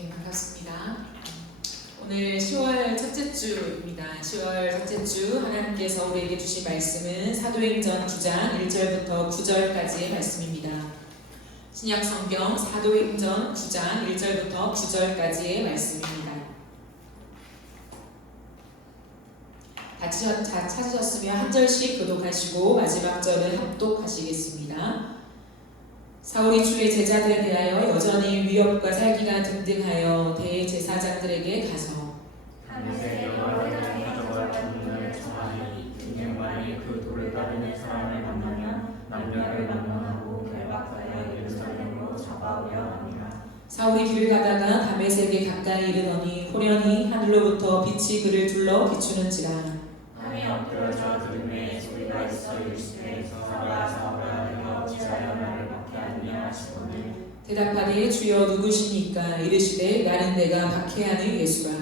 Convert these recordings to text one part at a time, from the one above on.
네, 반갑습니다. 오늘 10월 첫째 주입니다. 10월 첫째 주 하나님께서 우리에게 주신 말씀은 사도행전 9장 1절부터 9절까지의 말씀입니다. 신약 성경 사도행전 9장 1절부터 9절까지의 말씀입니다. 다 찾으셨으면 한 절씩 교독하시고 마지막 절을 합독하시겠습니다. 사울이 주의 제자들에 대하여 여전히 위협과 살기가 등등하여 대제사장들에게 가서 밤새 여러 회당의 가져와 분문을 청하니 등행만이 그 돌을 따르는 사람을 만나면 남녀를 막론하고 결박하여 예루살렘으로 잡아오려 합니다. 사울이 길을 가다가 다메섹에 가까이 이르더니 호련히 하늘로부터 빛이 그를 둘러 비추는지라. 밤이 엎드러져 들음에 소리가 있어 이르시되 사울아 사울아 내가 어찌하여 나를 박해하느냐 하시거늘 대답하되 주여 누구시니까? 이르시되 나는 내가 박해하는 예수라.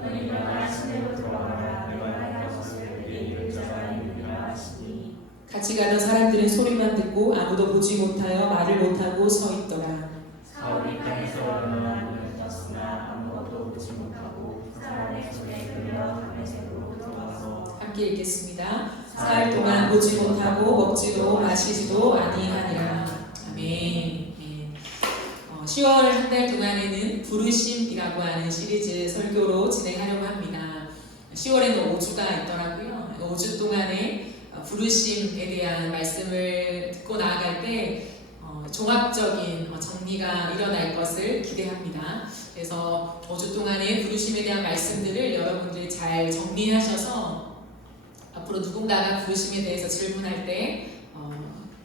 그러니 일어나 시내로 들어가라 내가 할 것을 내게 이를 자가 있느니라 하시니 같이 가던 사람들은 소리만 듣고 아무도 보지 못하여 말을 못하고 서 있더라. 사울이 땅에서 일어나 눈을 떴으나 아무것도 보지 못하고 사람의 손에 끌려 다메섹으로 들어가서 함께 읽겠습니다. 사흘 동안 보지 못하고 먹지도 마시지도 아니하니라. 아멘. 10월 한 달 동안에는 부르심이라고 하는 시리즈 설교로 진행하려고 합니다. 10월에는 5주가 있더라고요. 5주 동안에 부르심에 대한 말씀을 듣고 나아갈 때 종합적인 정리가 일어날 것을 기대합니다. 그래서 5주 동안의 부르심에 대한 말씀들을 여러분들이 잘 정리하셔서 앞으로 누군가가 부르심에 대해서 질문할 때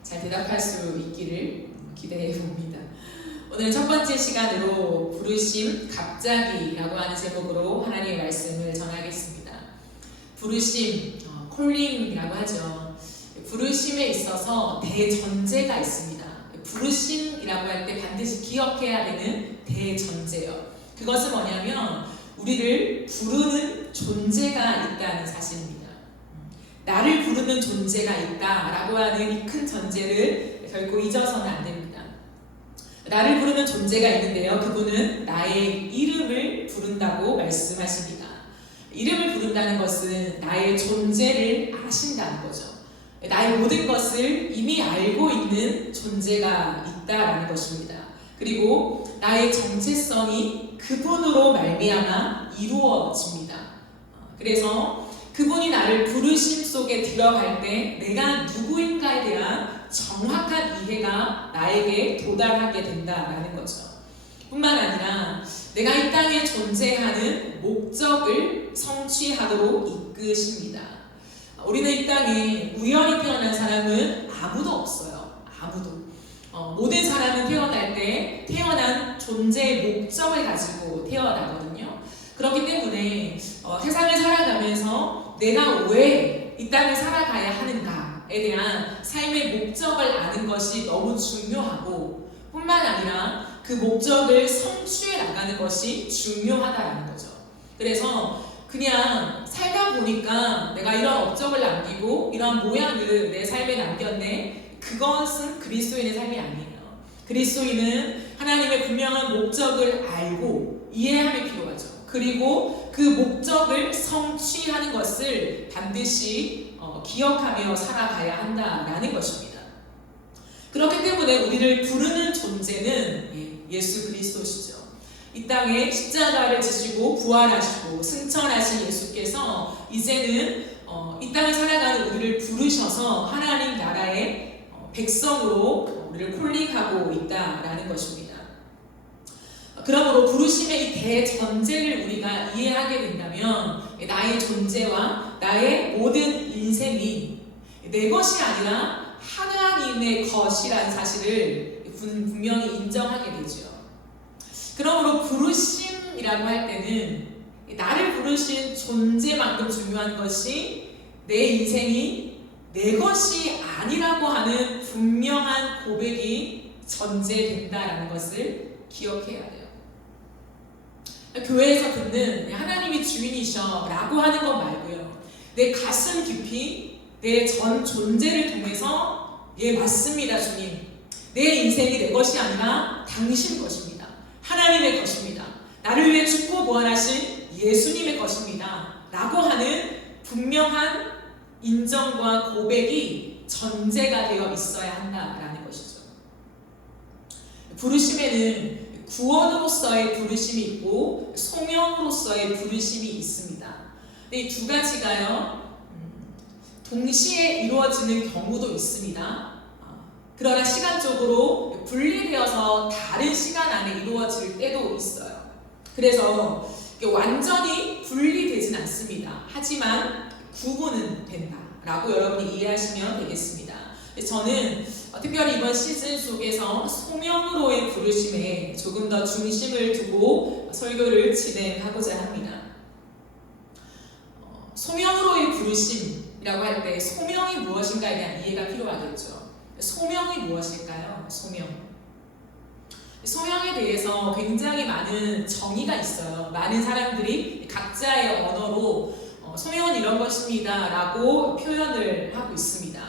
잘 대답할 수 있기를 기대해 봅니다. 오늘 첫 번째 시간으로 부르심 갑자기라고 하는 제목으로 하나님의 말씀을 전하겠습니다. 부르심, 콜링이라고 하죠. 부르심에 있어서 대전제가 있습니다. 부르심이라고 할 때 반드시 기억해야 되는 대전제요. 그것은 뭐냐면 우리를 부르는 존재가 있다는 사실입니다. 나를 부르는 존재가 있다라고 하는 이 큰 전제를 결코 잊어서는 안 됩니다. 나를 부르는 존재가 있는데요. 그분은 나의 이름을 부른다고 말씀하십니다. 이름을 부른다는 것은 나의 존재를 아신다는 거죠. 나의 모든 것을 이미 알고 있는 존재가 있다라는 것입니다. 그리고 나의 정체성이 그분으로 말미암아 이루어집니다. 그래서 그분이 나를 부르심 속에 들어갈 때 내가 누구인가에 대한 정확한 이해가 나에게 도달하게 된다라는 거죠. 뿐만 아니라 내가 이 땅에 존재하는 목적을 성취하도록 이끄십니다. 우리는 이 땅에 우연히 태어난 사람은 아무도 없어요. 아무도. 모든 사람은 태어날 때 태어난 존재의 목적을 가지고 태어나거든요. 그렇기 때문에 세상을 살아가면서 내가 왜 이 땅을 살아가야 하는가에 대한 삶의 목적을 아는 것이 너무 중요하고 뿐만 아니라 그 목적을 성취해 나가는 것이 중요하다는 거죠. 그래서 그냥 살다 보니까 내가 이런 업적을 남기고 이런 모양을 내 삶에 남겼네. 그것은 그리스도인의 삶이 아니에요. 그리스도인은 하나님의 분명한 목적을 알고 이해함이 필요하죠. 그리고 그 목적을 성취하는 것을 반드시 기억하며 살아가야 한다라는 것입니다. 그렇기 때문에 우리를 부르는 존재는 예수 그리스도시죠. 이 땅에 십자가를 지시고 부활하시고 승천하신 예수께서 이제는 이 땅을 살아가는 우리를 부르셔서 하나님 나라의 백성으로 우리를 콜링하고 있다라는 것입니다. 그러므로 부르심의 이 대전제를 우리가 이해하게 된다면 나의 존재와 나의 모든 인생이 내 것이 아니라 하나님의 것이라는 사실을 분명히 인정하게 되죠. 그러므로 부르심이라고 할 때는 나를 부르신 존재만큼 중요한 것이 내 인생이 내 것이 아니라고 하는 분명한 고백이 전제된다라는 것을 기억해야 돼요. 교회에서 듣는 하나님이 주인이셔 라고 하는 것 말고요. 내 가슴 깊이 내 전 존재를 통해서 맞습니다 주님. 내 인생이 내 것이 아니라 당신 것입니다. 하나님의 것입니다. 나를 위해 죽고 부활하신 예수님의 것입니다 라고 하는 분명한 인정과 고백이 전제가 되어 있어야 한다라는 것이죠. 부르심에는 구원으로서의 부르심이 있고 소명으로서의 부르심이 있습니다. 근데 이 두 가지가요 동시에 이루어지는 경우도 있습니다. 그러나 시간적으로 분리되어서 다른 시간 안에 이루어질 때도 있어요. 그래서 완전히 분리되진 않습니다. 하지만 구분은 된다라고 여러분이 이해하시면 되겠습니다. 저는 특별히 이번 시즌 속에서 소명으로의 부르심에 조금 더 중심을 두고 설교를 진행하고자 합니다. 소명으로의 부르심이라고 할 때 소명이 무엇인가에 대한 이해가 필요하겠죠. 소명이 무엇일까요? 소명에 대해서 굉장히 많은 정의가 있어요. 많은 사람들이 각자의 언어로 소명은 이런 것입니다 라고 표현을 하고 있습니다.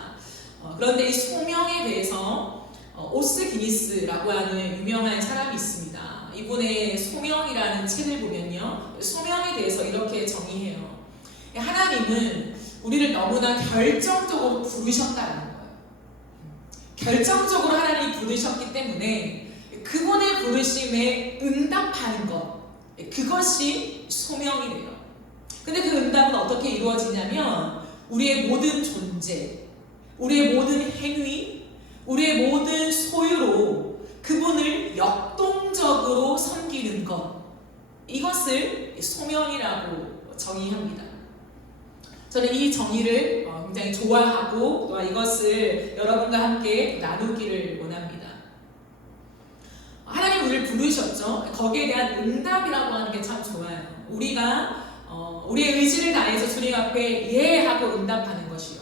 그런데 이 소명에 대해서 오스 기니스라고 하는 유명한 사람이 있습니다. 이분의 소명이라는 책을 보면요, 소명에 대해서 이렇게 정의해요. 하나님은 우리를 너무나 결정적으로 부르셨다는 거예요. 결정적으로 하나님이 부르셨기 때문에 그분의 부르심에 응답하는 것, 그것이 소명이래요. 근데 그 응답은 어떻게 이루어지냐면 우리의 모든 존재, 우리의 모든 행위, 우리의 모든 소유로 그분을 역동적으로 섬기는 것, 이것을 소명이라고 정의합니다. 저는 이 정의를 굉장히 좋아하고 또한 이것을 여러분과 함께 나누기를 원합니다. 하나님 우리를 부르셨죠. 거기에 대한 응답이라고 하는 게 참 좋아요. 우리가 우리의 의지를 다해서 주님 앞에 예 하고 응답하는 것이요.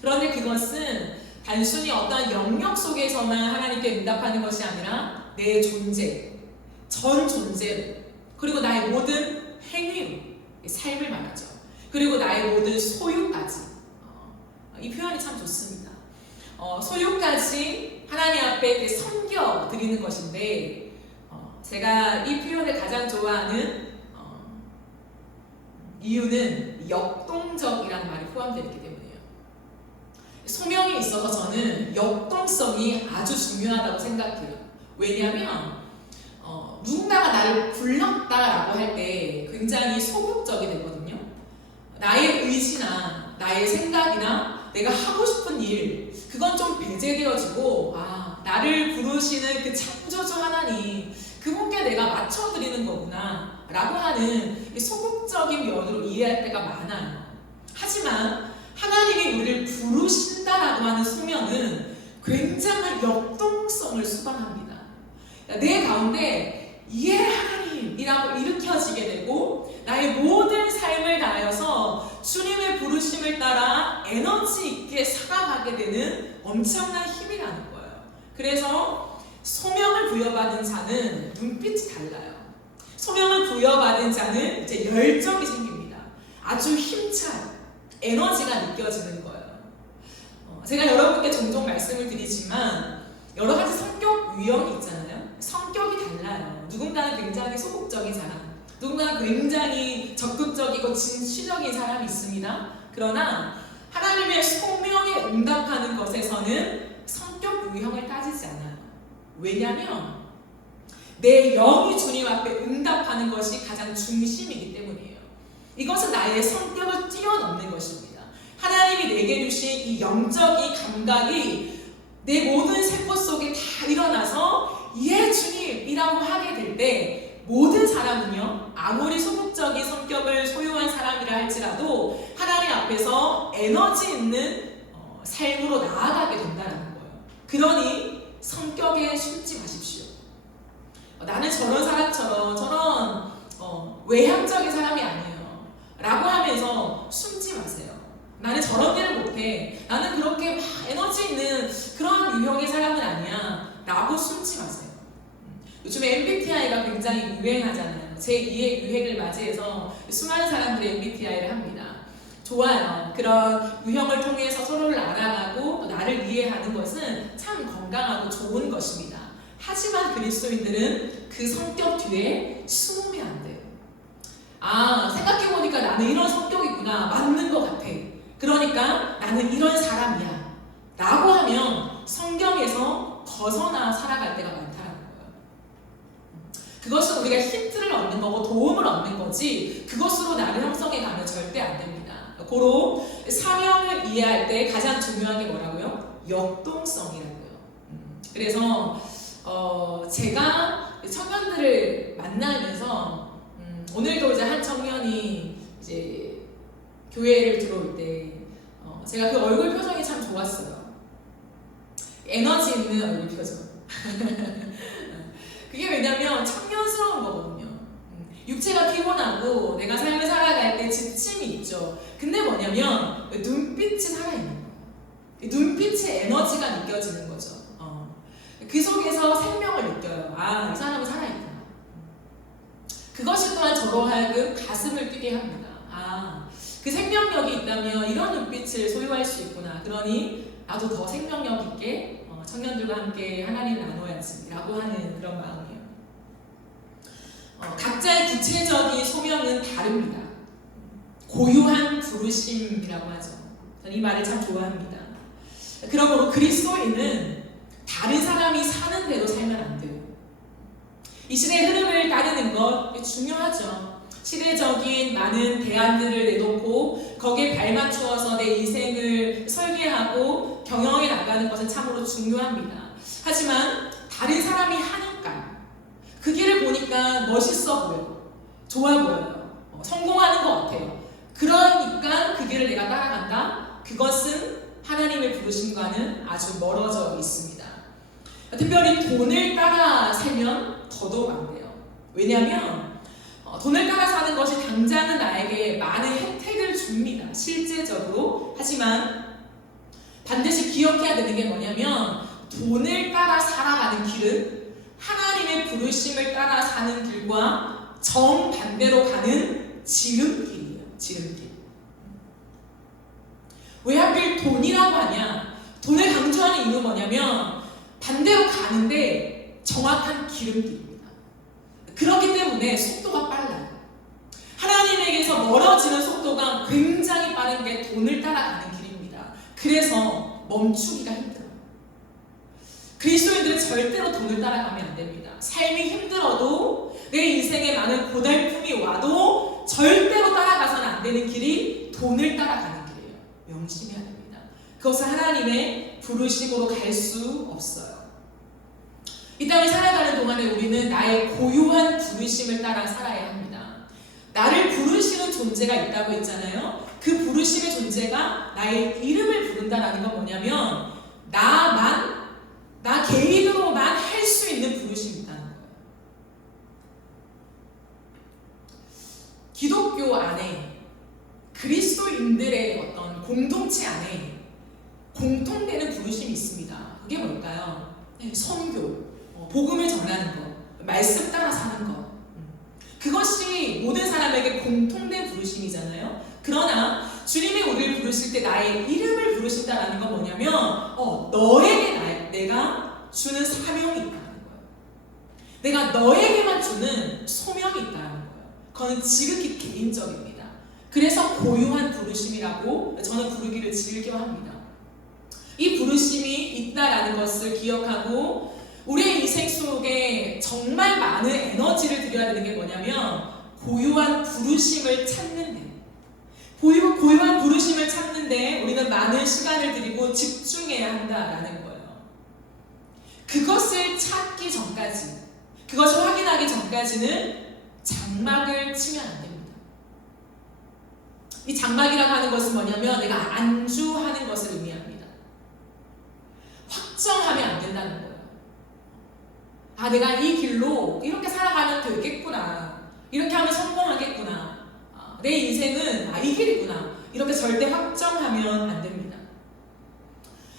그런데 그것은 단순히 어떤 영역 속에서만 하나님께 응답하는 것이 아니라 내 존재, 전 존재, 그리고 나의 모든 행위로 삶을 말하죠. 그리고 나의 모든 소유까지. 이 표현이 참 좋습니다. 소유까지 하나님 앞에 섬겨 드리는 것인데, 제가 이 표현을 가장 좋아하는 이유는 역동적이라는 말이 포함되어 있기 때문이에요. 소명에 있어서 저는 역동성이 아주 중요하다고 생각해요. 왜냐하면 누군가가 나를 불렀다라고 할 때 굉장히 소극적이 되거든요. 나의 의지나 나의 생각이나 내가 하고 싶은 일, 그건 좀 배제되어지고 나를 부르시는 그 창조주 하나님, 그분께 내가 맞춰드리는 거구나 라고 하는 소극적인 면으로 이해할 때가 많아요. 하지만 하나님이 우리를 부르신다라고 하는 소명은 굉장한 역동성을 수반합니다. 내 가운데 예 하나님이라고 일으켜지게 되고 나의 모든 삶을 다하여서 주님의 부르심을 따라 에너지 있게 살아가게 되는 엄청난 힘이라는 거예요. 그래서 소명을 부여받은 자는 눈빛이 달라요. 소명을 부여받은 자는 이제 열정이 생깁니다. 아주 힘찬 에너지가 느껴지는 거예요. 제가 여러분께 종종 말씀을 드리지만 여러 가지 성격 유형이 있잖아요. 성격이 달라요. 누군가는 굉장히 소극적인 사람, 누군가는 굉장히 적극적이고 진취적인 사람이 있습니다. 그러나 하나님의 소명에 응답하는 것에서는 성격 유형을 따지지 않아요. 왜냐하면 내 영이 주님 앞에 응답하는 것이 가장 중심이기 때문이에요. 이것은 나의 성격을 뛰어넘는 것입니다. 하나님이 내게 주신 이 영적인 감각이 내 모든 세포 속에 다 일어나서 예 주님이라고 하게 될 때 모든 사람은요, 아무리 소극적인 성격을 소유한 사람이라 할지라도 하나님 앞에서 에너지 있는 삶으로 나아가게 된다는 거예요. 그러니 성격에 숨지 마십시오. 나는 저런 사람처럼 저런 외향적인 사람이 아니에요 라고 하면서 숨지 마세요. 나는 저런 일을 못해, 나는 그렇게 막 에너지 있는 그런 유형의 사람은 아니야 라고 숨지 마세요. 요즘에 MBTI가 굉장히 유행하잖아요. 제2의 유행을 맞이해서 수많은 사람들이 MBTI를 합니다. 좋아요. 그런 유형을 통해서 서로를 알아가고 또 나를 이해하는 것은 참 건강하고 좋은 것입니다. 하지만 그리스도인들은 그 성격 뒤에 숨으면 안 돼요. 아, 생각해보니까 나는 이런 성격이구나. 맞는 것 같아. 그러니까 나는 이런 사람이야. 라고 하면 성경에서 벗어나 살아갈 때가 많다는 거예요. 그것은 우리가 힌트를 얻는 거고 도움을 얻는 거지 그것으로 나를 형성해 가면 절대 안 됩니다. 고로 사명을 이해할 때 가장 중요한 게 뭐라고요? 역동성이라고요. 그래서 제가 청년들을 만나면서 오늘도 이제 한 청년이 이제 교회를 들어올 때 제가 그 얼굴 표정이 참 좋았어요. 에너지 있는 얼굴 표정. 그게 왜냐면 청년스러운 거거든요. 육체가 피곤하고 내가 삶을 살아갈 때 지침이 있죠. 근데 뭐냐면 눈빛이 살아있는 거예요. 눈빛에 에너지가 느껴지는 거죠. 그 속에서 생명을 느껴요. 아, 이 사람은 살아있구나. 그것이 또한 저로 하여금 가슴을 뛰게 합니다. 아, 그 생명력이 있다면 이런 눈빛을 소유할 수 있구나. 그러니 나도 더 생명력 있게 청년들과 함께 하나님을 나눠야지 라고 하는 그런 마음이에요. 각자의 구체적인 소명은 다릅니다. 고유한 부르심이라고 하죠. 저는 이 말을 참 좋아합니다. 그러므로 그리스도인은 다른 사람이 사는 대로 살면 안 돼요. 이 시대의 흐름을 따르는 것 중요하죠. 시대적인 많은 대안들을 내놓고 거기에 발맞추어서 내 인생을 설계하고 경영해 나가는 것은 참으로 중요합니다. 하지만 다른 사람이 하니까 그 길을 보니까 멋있어 보여, 좋아 보여요, 성공하는 것 같아요. 그러니까 그 길을 내가 따라간다? 그것은 하나님의 부르심과는 아주 멀어져 있습니다. 특별히 돈을 따라 살면 더더욱 안 돼요. 왜냐하면 돈을 따라 사는 것이 당장은 나에게 많은 혜택을 줍니다. 실제적으로. 하지만 반드시 기억해야 되는 게 뭐냐면 돈을 따라 살아가는 길은 하나님의 부르심을 따라 사는 길과 정반대로 가는 지름길이에요. 지름길. 왜 하필 돈이라고 하냐? 돈을 강조하는 이유는 뭐냐면 반대로 가는데 정확한 기름길입니다. 그렇기 때문에 속도가 빨라요. 하나님에게서 멀어지는 속도가 굉장히 빠른 게 돈을 따라가는 길입니다. 그래서 멈추기가 힘들어요. 그리스도인들은 절대로 돈을 따라가면 안 됩니다. 삶이 힘들어도 내 인생에 많은 고달픔이 와도 절대로 따라가서는 안 되는 길이 돈을 따라가는 길이에요. 명심해야 됩니다. 그것은 하나님의 부르심으로 갈 수 없어요. 이 땅을 살아가는 동안에 우리는 나의 고유한 부르심을 따라 살아야 합니다. 나를 부르시는 존재가 있다고 했잖아요. 그 부르심의 존재가 나의 이름을 부른다라는 건 뭐냐면 나 개인으로만 할 수 있는 부르심이 있다는 거예요. 기독교 안에 그리스도인들의 어떤 공동체 안에 공통되는 부르심이 있습니다. 그게 뭘까요? 선교, 복음을 전하는 것, 말씀 따라 사는 것. 그것이 모든 사람에게 공통된 부르심이잖아요. 그러나 주님이 우리를 부르실 때 나의 이름을 부르신다라는 건 뭐냐면 너에게 내가 주는 사명이 있다는 거예요. 내가 너에게만 주는 소명이 있다는 거예요. 그건 지극히 개인적입니다. 그래서 고유한 부르심이라고 저는 부르기를 즐겨합니다. 이 부르심이 있다라는 것을 기억하고 우리의 인생 속에 정말 많은 에너지를 들여야 되는 게 뭐냐면 고유한 부르심을 찾는데 고유한 부르심을 찾는데 우리는 많은 시간을 들이고 집중해야 한다라는 거예요. 그것을 찾기 전까지, 그것을 확인하기 전까지는 장막을 치면 안 됩니다. 이 장막이라고 하는 것은 뭐냐면 내가 안주하는 것을 의미합니다. 확정하면 안 된다는 거예요. 아, 내가 이 길로 이렇게 살아가면 되겠구나. 이렇게 하면 성공하겠구나. 내 인생은 이 길이구나. 이렇게 절대 확정하면 안 됩니다.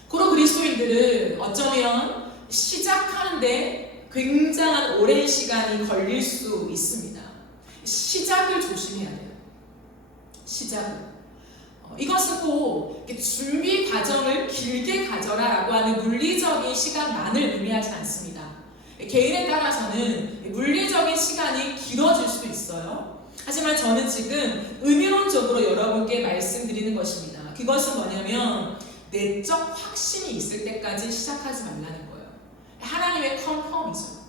그리고 그리스도인들은 어쩌면 시작하는데 굉장한 오랜 시간이 걸릴 수 있습니다. 시작을 조심해야 돼요. 시작을. 이것은 꼭 준비 과정을 길게 가져라 라고 하는 물리적인 시간만을 의미하지 않습니다. 개인에 따라서는 물리적인 시간이 길어질 수도 있어요. 하지만 저는 지금 의미론적으로 여러분께 말씀드리는 것입니다. 그것은 뭐냐면 내적 확신이 있을 때까지 시작하지 말라는 거예요. 하나님의 컨펌이죠.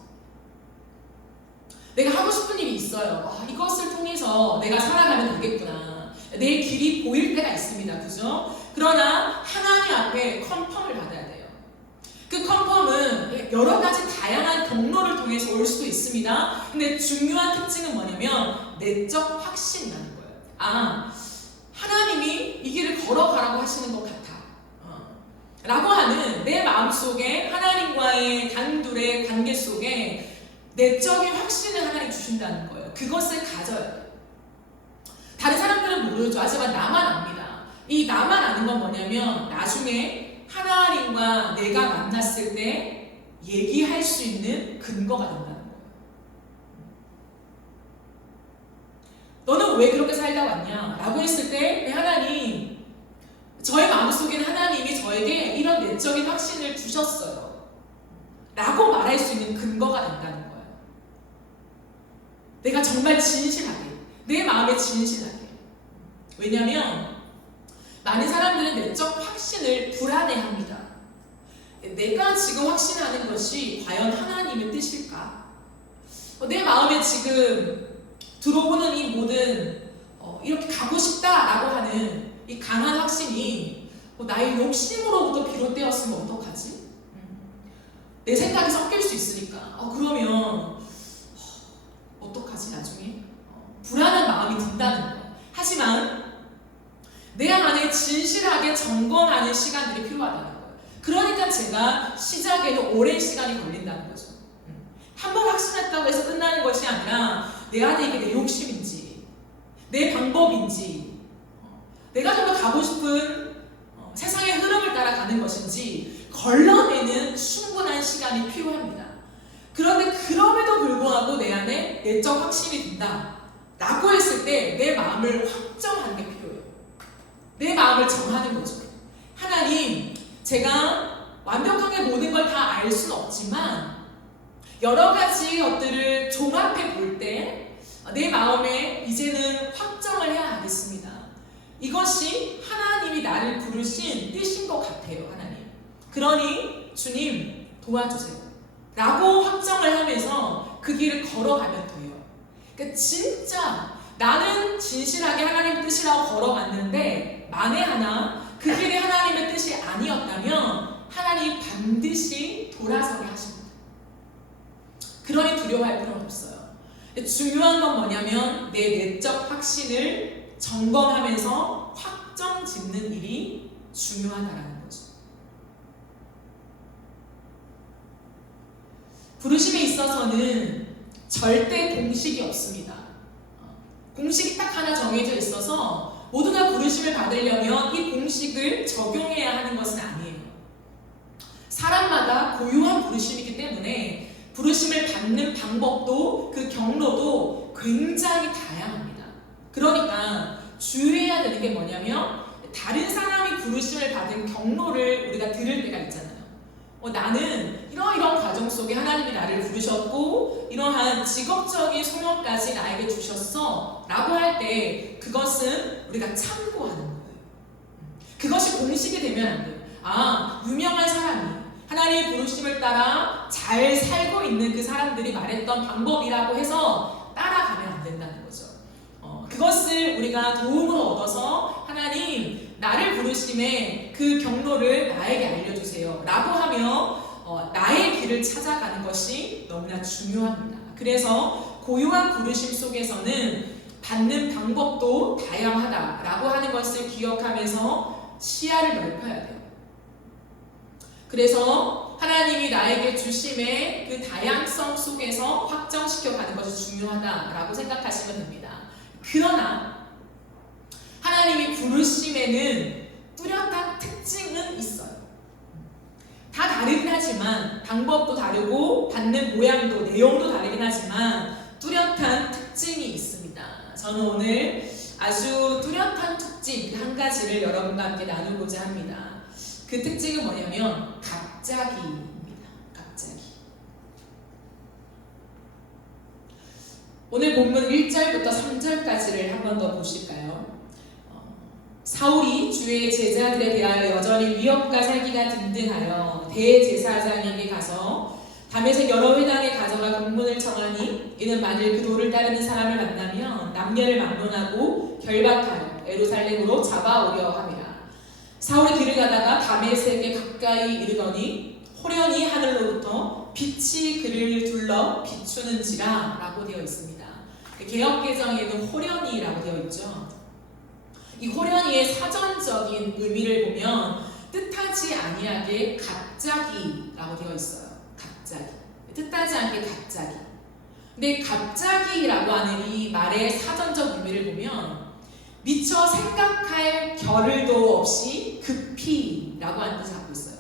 내가 하고 싶은 일이 있어요. 이것을 통해서 내가 살아가면 되겠구나. 내 길이 보일 때가 있습니다. 그죠? 그러나 하나님 앞에 컨펌을 받아야 돼요. 그 컨펌은 여러 가지 다양한 경로를 통해서 올 수도 있습니다. 근데 중요한 특징은 뭐냐면 내적 확신이라는 거예요. 아, 하나님이 이 길을 걸어가라고 하시는 것 같아. 라고 하는 내 마음속에 하나님과의 단둘의 관계 속에 내적인 확신을 하나님 주신다는 거예요. 그것을 가져야 돼요. 다른 사람들은 모르죠. 하지만 나만 압니다. 이 나만 아는 건 뭐냐면 나중에 하나님과 내가 만났을 때 얘기할 수 있는 근거가 된다는 거예요. 너는 왜 그렇게 살다 왔냐? 라고 했을 때 하나님, 저의 마음속에는 하나님이 저에게 이런 내적인 확신을 주셨어요. 라고 말할 수 있는 근거가 된다는 거예요. 내가 정말 진실하게, 내 마음에 진실하게. 왜냐하면 많은 사람들은 내적 확신을 불안해합니다. 내가 지금 확신하는 것이 과연 하나님의 뜻일까? 내 마음에 지금 들어오는 이 모든 이렇게 가고 싶다라고 하는 이 강한 확신이 나의 욕심으로부터 비롯되었으면 어떡하지? 내 생각이 섞일 수 있으니까 그러면 어떡하지 나중에? 불안한 마음이 든다는 거예요. 하지만 내 안에 진실하게 점검하는 시간들이 필요하다는 거예요. 그러니까 제가 시작에는 오랜 시간이 걸린다는 거죠. 한 번 확신했다고 해서 끝나는 것이 아니라 내 안에 이게 내 욕심인지 내 방법인지 내가 정말 가고 싶은 세상의 흐름을 따라가는 것인지 걸러내는 충분한 시간이 필요합니다. 그런데 그럼에도 불구하고 내 안에 내적 확신이 든다 라고 했을 때 내 마음을 확정하는 게 필요해요. 내 마음을 정하는 거죠. 하나님, 제가 완벽하게 모든 걸 다 알 수는 없지만 여러 가지 것들을 종합해 볼 때 내 마음에 이제는 확정을 해야 하겠습니다. 이것이 하나님이 나를 부르신 뜻인 것 같아요. 하나님. 그러니 주님 도와주세요. 라고 확정을 하면서 그 길을 걸어가면 돼요. 그러니까 진짜 나는 진실하게 하나님 뜻이라고 걸어갔는데 만에 하나 그 길이 하나님의 뜻이 아니었다면 하나님 반드시 돌아서게 하십니다. 그러니 두려워할 필요는 없어요. 중요한 건 뭐냐면 내 내적 확신을 점검하면서 확정 짓는 일이 중요하다라는 거죠. 부르심에 있어서는 절대 공식이 없습니다. 공식이 딱 하나 정해져 있어서 모두가 부르심을 받으려면 이 공식을 적용해야 하는 것은 아니에요. 사람마다 고유한 부르심이기 때문에 부르심을 받는 방법도 그 경로도 굉장히 다양합니다. 그러니까 주의해야 되는 게 뭐냐면 다른 사람이 부르심을 받은 경로를 우리가 들을 때가 있잖아요. 나는 이런 과정 속에 하나님이 나를 부르셨고 이러한 직업적인 소명까지 나에게 주셨어 라고 할 때 그것은 우리가 참고하는 거예요. 그것이 공식이 되면 안 돼요. 유명한 사람이 하나님의 부르심을 따라 잘 살고 있는 그 사람들이 말했던 방법이라고 해서 따라가면 안 된다는 거죠. 그것을 우리가 도움으로 얻어서 하나님 나를 부르심에 그 경로를 나에게 알려주세요 라고 하며 나의 길을 찾아가는 것이 너무나 중요합니다. 그래서 고유한 부르심 속에서는 받는 방법도 다양하다라고 하는 것을 기억하면서 시야를 넓혀야 돼요. 그래서 하나님이 나에게 주심의 그 다양성 속에서 확정시켜가는 것이 중요하다라고 생각하시면 됩니다. 그러나 하나님이 부르심에는 뚜렷한 특징은 있어요. 다 다르긴 하지만 방법도 다르고 받는 모양도 내용도 다르긴 하지만 뚜렷한 특징이 있습니다. 저는 오늘 아주 뚜렷한 특징 한 가지를 여러분과 함께 나누고자 합니다. 그 특징은 뭐냐면 갑자기입니다. 갑자기. 오늘 본문 1절부터 3절까지를 한 번 더 보실까요? 사울이 주의 제자들에 대하여 여전히 위협과 살기가 등등하여 대제사장에게 가서 다메섹 여러 회당에 가져가 공문을 청하니 이는 만일 그 도를 따르는 사람을 만나면 남녀를 막론하고 결박하여 예루살렘으로 잡아오려 함이라. 사울이 길을 가다가 다메섹에 가까이 이르더니 호련히 하늘로부터 빛이 그를 둘러 비추는지라 라고 되어 있습니다. 개역개정에는 호련히라고 되어 있죠. 이 호련히의 사전적인 의미를 보면 뜻하지 아니하게 갑자기라고 되어 있어요. 갑자기. 뜻하지 않게 갑자기. 근데 갑자기라고 하는 이 말의 사전적 의미를 보면 미처 생각할 겨를도 없이 급히라고 하는 뜻을 갖고 있어요.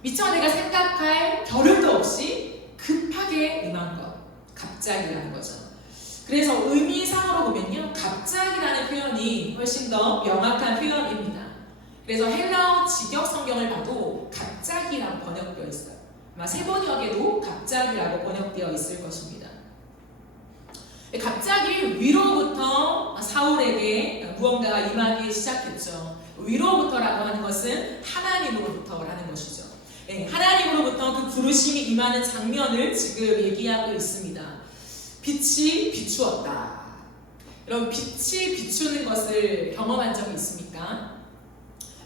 미처 내가 생각할 겨를도 없이 급하게 임한 것. 갑자기라는 거죠. 그래서 의미상으로 보면요, 갑자기라는 표현이 훨씬 더 명확한 표현입니다. 그래서 헬라어 직역 성경을 봐도 갑자기라고 번역되어 있어요. 아마 세 번역에도 갑자기라고 번역되어 있을 것입니다. 갑자기 위로부터 사울에게 무언가가 임하기 시작했죠. 위로부터라고 하는 것은 하나님으로부터라는 것이죠. 하나님으로부터 그 부르심이 임하는 장면을 지금 얘기하고 있습니다. 빛이 비추었다. 여러분, 빛이 비추는 것을 경험한 적이 있습니까?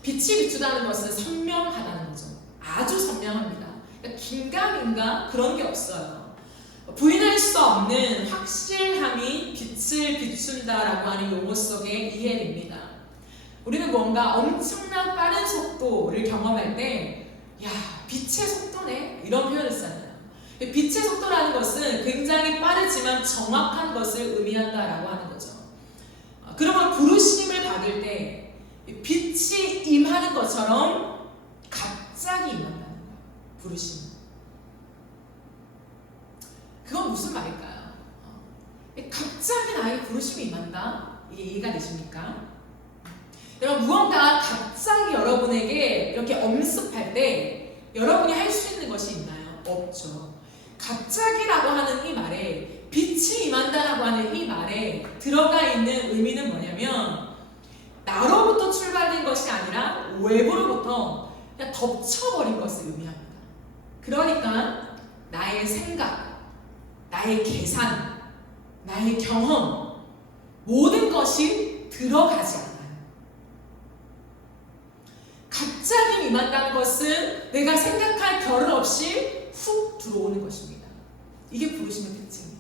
빛이 비추다는 것은 선명하다는 거죠. 아주 선명합니다. 그러니까 긴가민가 그런 게 없어요. 부인할 수 없는 확실함이 빛을 비춘다라고 하는 용어 속에 이해됩니다. 우리는 뭔가 엄청난 빠른 속도를 경험할 때, 야, 빛의 속도네? 이런 표현을 쓰잖아요. 빛의 속도라는 것은 굉장히 빠르지만 정확한 것을 의미한다라고 하는 거죠. 그러면 부르심을 받을 때 빛이 임하는 것처럼 갑자기 임한다는 거예요. 부르심. 그건 무슨 말일까요? 갑자기 나에게 부르심이 임한다? 이게 이해가 되십니까? 여러분, 무언가 갑자기 여러분에게 이렇게 엄습할 때 여러분이 할 수 있는 것이 있나요? 없죠. 갑자기라고 하는 이 말에, 빛이 임한다라고 하는 이 말에 들어가 있는 의미는 뭐냐면 나로부터 출발된 것이 아니라 외부로부터 그냥 덮쳐버린 것을 의미합니다. 그러니까 나의 생각, 나의 계산, 나의 경험, 모든 것이 들어가지 않아요. 갑자기 임한다는 것은 내가 생각할 겨를 없이 훅 들어오는 것입니다. 이게 부르심의 특징이에요.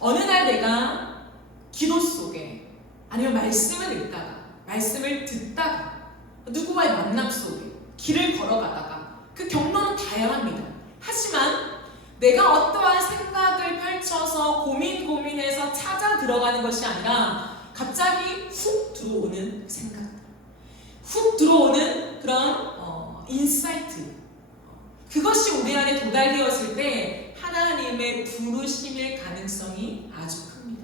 어느 날 내가 기도 속에 아니면 말씀을 읽다가, 말씀을 듣다가, 누구와의 만남 속에 길을 걸어가다가 그 경로는 다양합니다. 하지만 내가 어떠한 생각을 펼쳐서 고민해서 찾아 들어가는 것이 아니라 갑자기 훅 들어오는 생각, 훅 들어오는 그런 인사이트, 그것이 우리 안에 도달되었을 때 하나님의 부르심일 가능성이 아주 큽니다.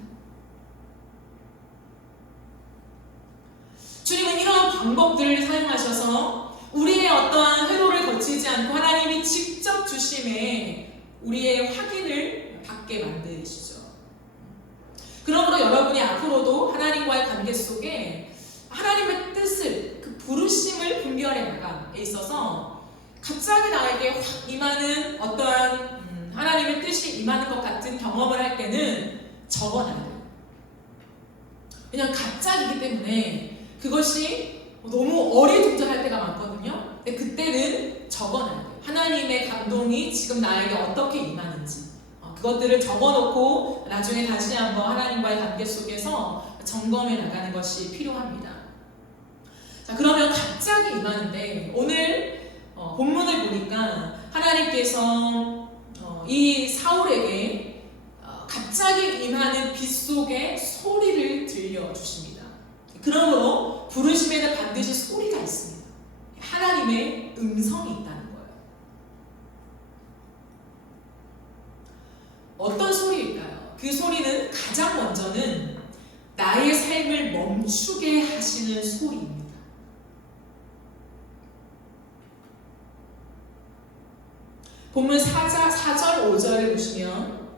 주님은 이러한 방법들을 사용하셔서 우리의 어떠한 회로를 거치지 않고 하나님이 직접 주심에 우리의 확인을 받게 만드시죠. 그러므로 여러분이 앞으로도 하나님과의 관계 속에 하나님의 뜻을, 그 부르심을 분별해 나감에 있어서 갑자기 나에게 확 임하는 어떠한 하나님의 뜻이 임하는 것 같은 경험을 할 때는 적어놔야 돼요. 왜냐하면 갑자기이기 때문에 그것이 너무 어리둥절할 때가 많거든요. 근데 그때는 적어놔야 돼요. 하나님의 감동이 지금 나에게 어떻게 임하는지 그것들을 적어놓고 나중에 다시 한번 하나님과의 관계 속에서 점검해 나가는 것이 필요합니다. 자, 그러면 갑자기 임하는데 오늘 본문을 보니까 하나님께서 이 사울에게 갑자기 임하는 빛 속에 소리를 들려주십니다. 그러므로 부르심에는 반드시 소리가 있습니다. 하나님의 음성이 있다는 거예요. 어떤 소리일까요? 그 소리는 가장 먼저는 나의 삶을 멈추게 하시는 소리입니다. 본문 4절, 5절을 보시면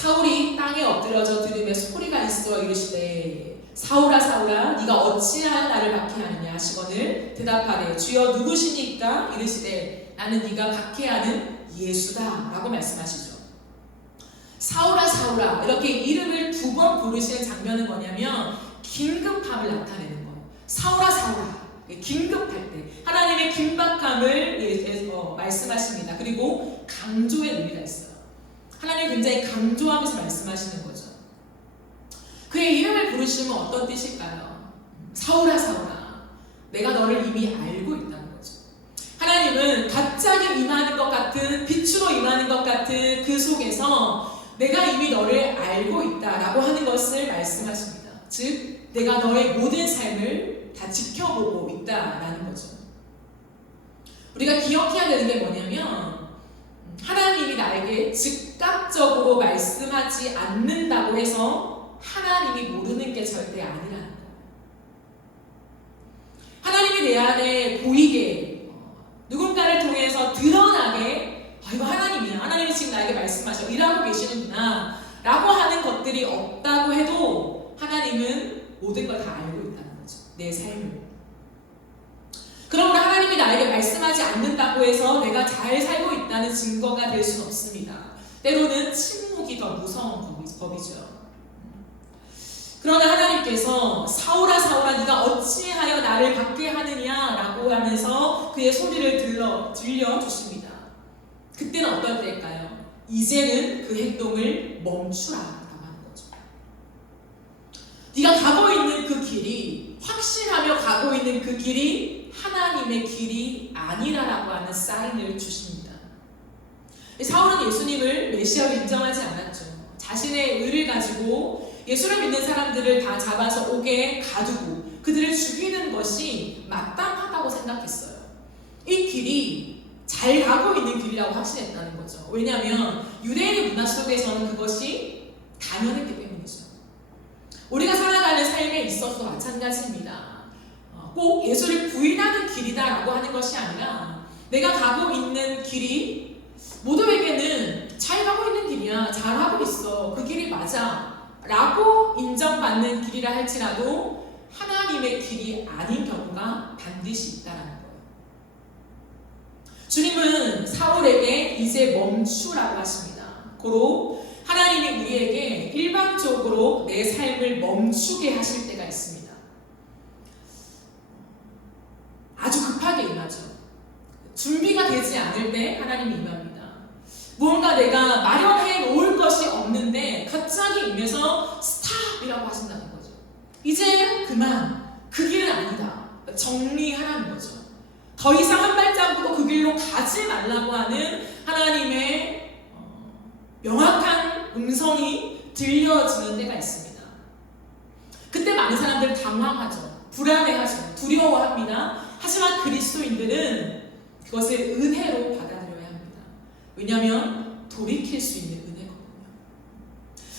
사울이 땅에 엎드려져 들으며 소리가 있어 이르시되 사울아 사울아 네가 어찌하여 나를 박해하느냐 하시거늘 대답하되 주여 누구시니까 이르시되 나는 네가 박해하는 예수다 라고 말씀하시죠. 사울아 사울아 이렇게 이름을 2번 부르시는 장면은 뭐냐면 긴급함을 나타내는 거예요. 사울아 사울아 긴급할 때 하나님의 긴박함을 말씀하십니다. 그리고 강조의 의미가 있어요. 하나님 굉장히 강조하면서 말씀하시는 거죠. 그의 이름을 부르시면 어떤 뜻일까요? 사울아 사울아 내가 너를 이미 알고 있다는 거죠. 하나님은 갑자기 임하는 것 같은 빛으로 임하는 것 같은 그 속에서 내가 이미 너를 알고 있다라고 하는 것을 말씀하십니다. 즉 내가 너의 모든 삶을 다 지켜보고 있다라는 거죠. 우리가 기억해야 되는 게 뭐냐면 하나님이 나에게 즉각적으로 말씀하지 않는다고 해서 하나님이 모르는 게 절대 아니라는 거예요. 하나님이 내 안에 보이게 누군가를 통해서 드러나게 이거 하나님이야. 하나님이 지금 나에게 말씀하셔. 일하고 계시는구나 라고 하는 것들이 없다고 해도 하나님은 모든 걸 다 알고 있다는 거죠. 내 삶을. 그러므로 하나님이 나에게 말씀하지 않는다고 해서 내가 잘 살고 있다는 증거가 될 수는 없습니다. 때로는 침묵이 더 무서운 법이죠. 그러나 하나님께서 사울아 사울아 네가 어찌하여 나를 박해하느냐 라고 하면서 그의 소리를 들려주십니다. 그때는 어떨 때일까요? 이제는 그 행동을 멈추라 라고 하는 거죠. 네가 가고 있는 그 길이 확신하며 가고 있는 그 길이 하나님의 길이 아니라라고 하는 사인을 주십니다. 사울은 예수님을 메시아로 인정하지 않았죠. 자신의 의를 가지고 예수를 믿는 사람들을 다 잡아서 옥에 가두고 그들을 죽이는 것이 마땅하다고 생각했어요. 이 길이 잘 가고 있는 길이라고 확신했다는 거죠. 왜냐하면 유대인의 문화 속에서는 그것이 당연했기 때문이죠. 우리가 살아가는 삶에 있어서도 마찬가지입니다. 꼭 예수를 부인하는 길이다라고 하는 것이 아니라 내가 가고 있는 길이 모두에게는 잘 가고 있는 길이야, 잘하고 있어, 그 길이 맞아 라고 인정받는 길이라 할지라도 하나님의 길이 아닌 경우가 반드시 있다는 거예요. 주님은 사울에게 이제 멈추라고 하십니다. 고로 하나님이 우리에게 일반적으로 내 삶을 멈추게 하실 때가 있습니다. 아주 급하게 임하죠. 준비가 되지 않을 때 하나님이 임합니다. 무언가 내가 마련해 놓을 것이 없는데 갑자기 임해서 스탑이라고 하신다는 거죠. 이제 그만, 그 길은 아니다. 정리하라는 거죠. 더 이상 한 발자국도 그 길로 가지 말라고 하는 하나님의 명확한 음성이 들려지는 때가 있습니다. 그때 많은 사람들 당황하죠. 불안해하죠. 두려워합니다. 하지만 그리스도인들은 그것을 은혜로 받아들여야 합니다. 왜냐하면 돌이킬 수 있는 은혜거든요.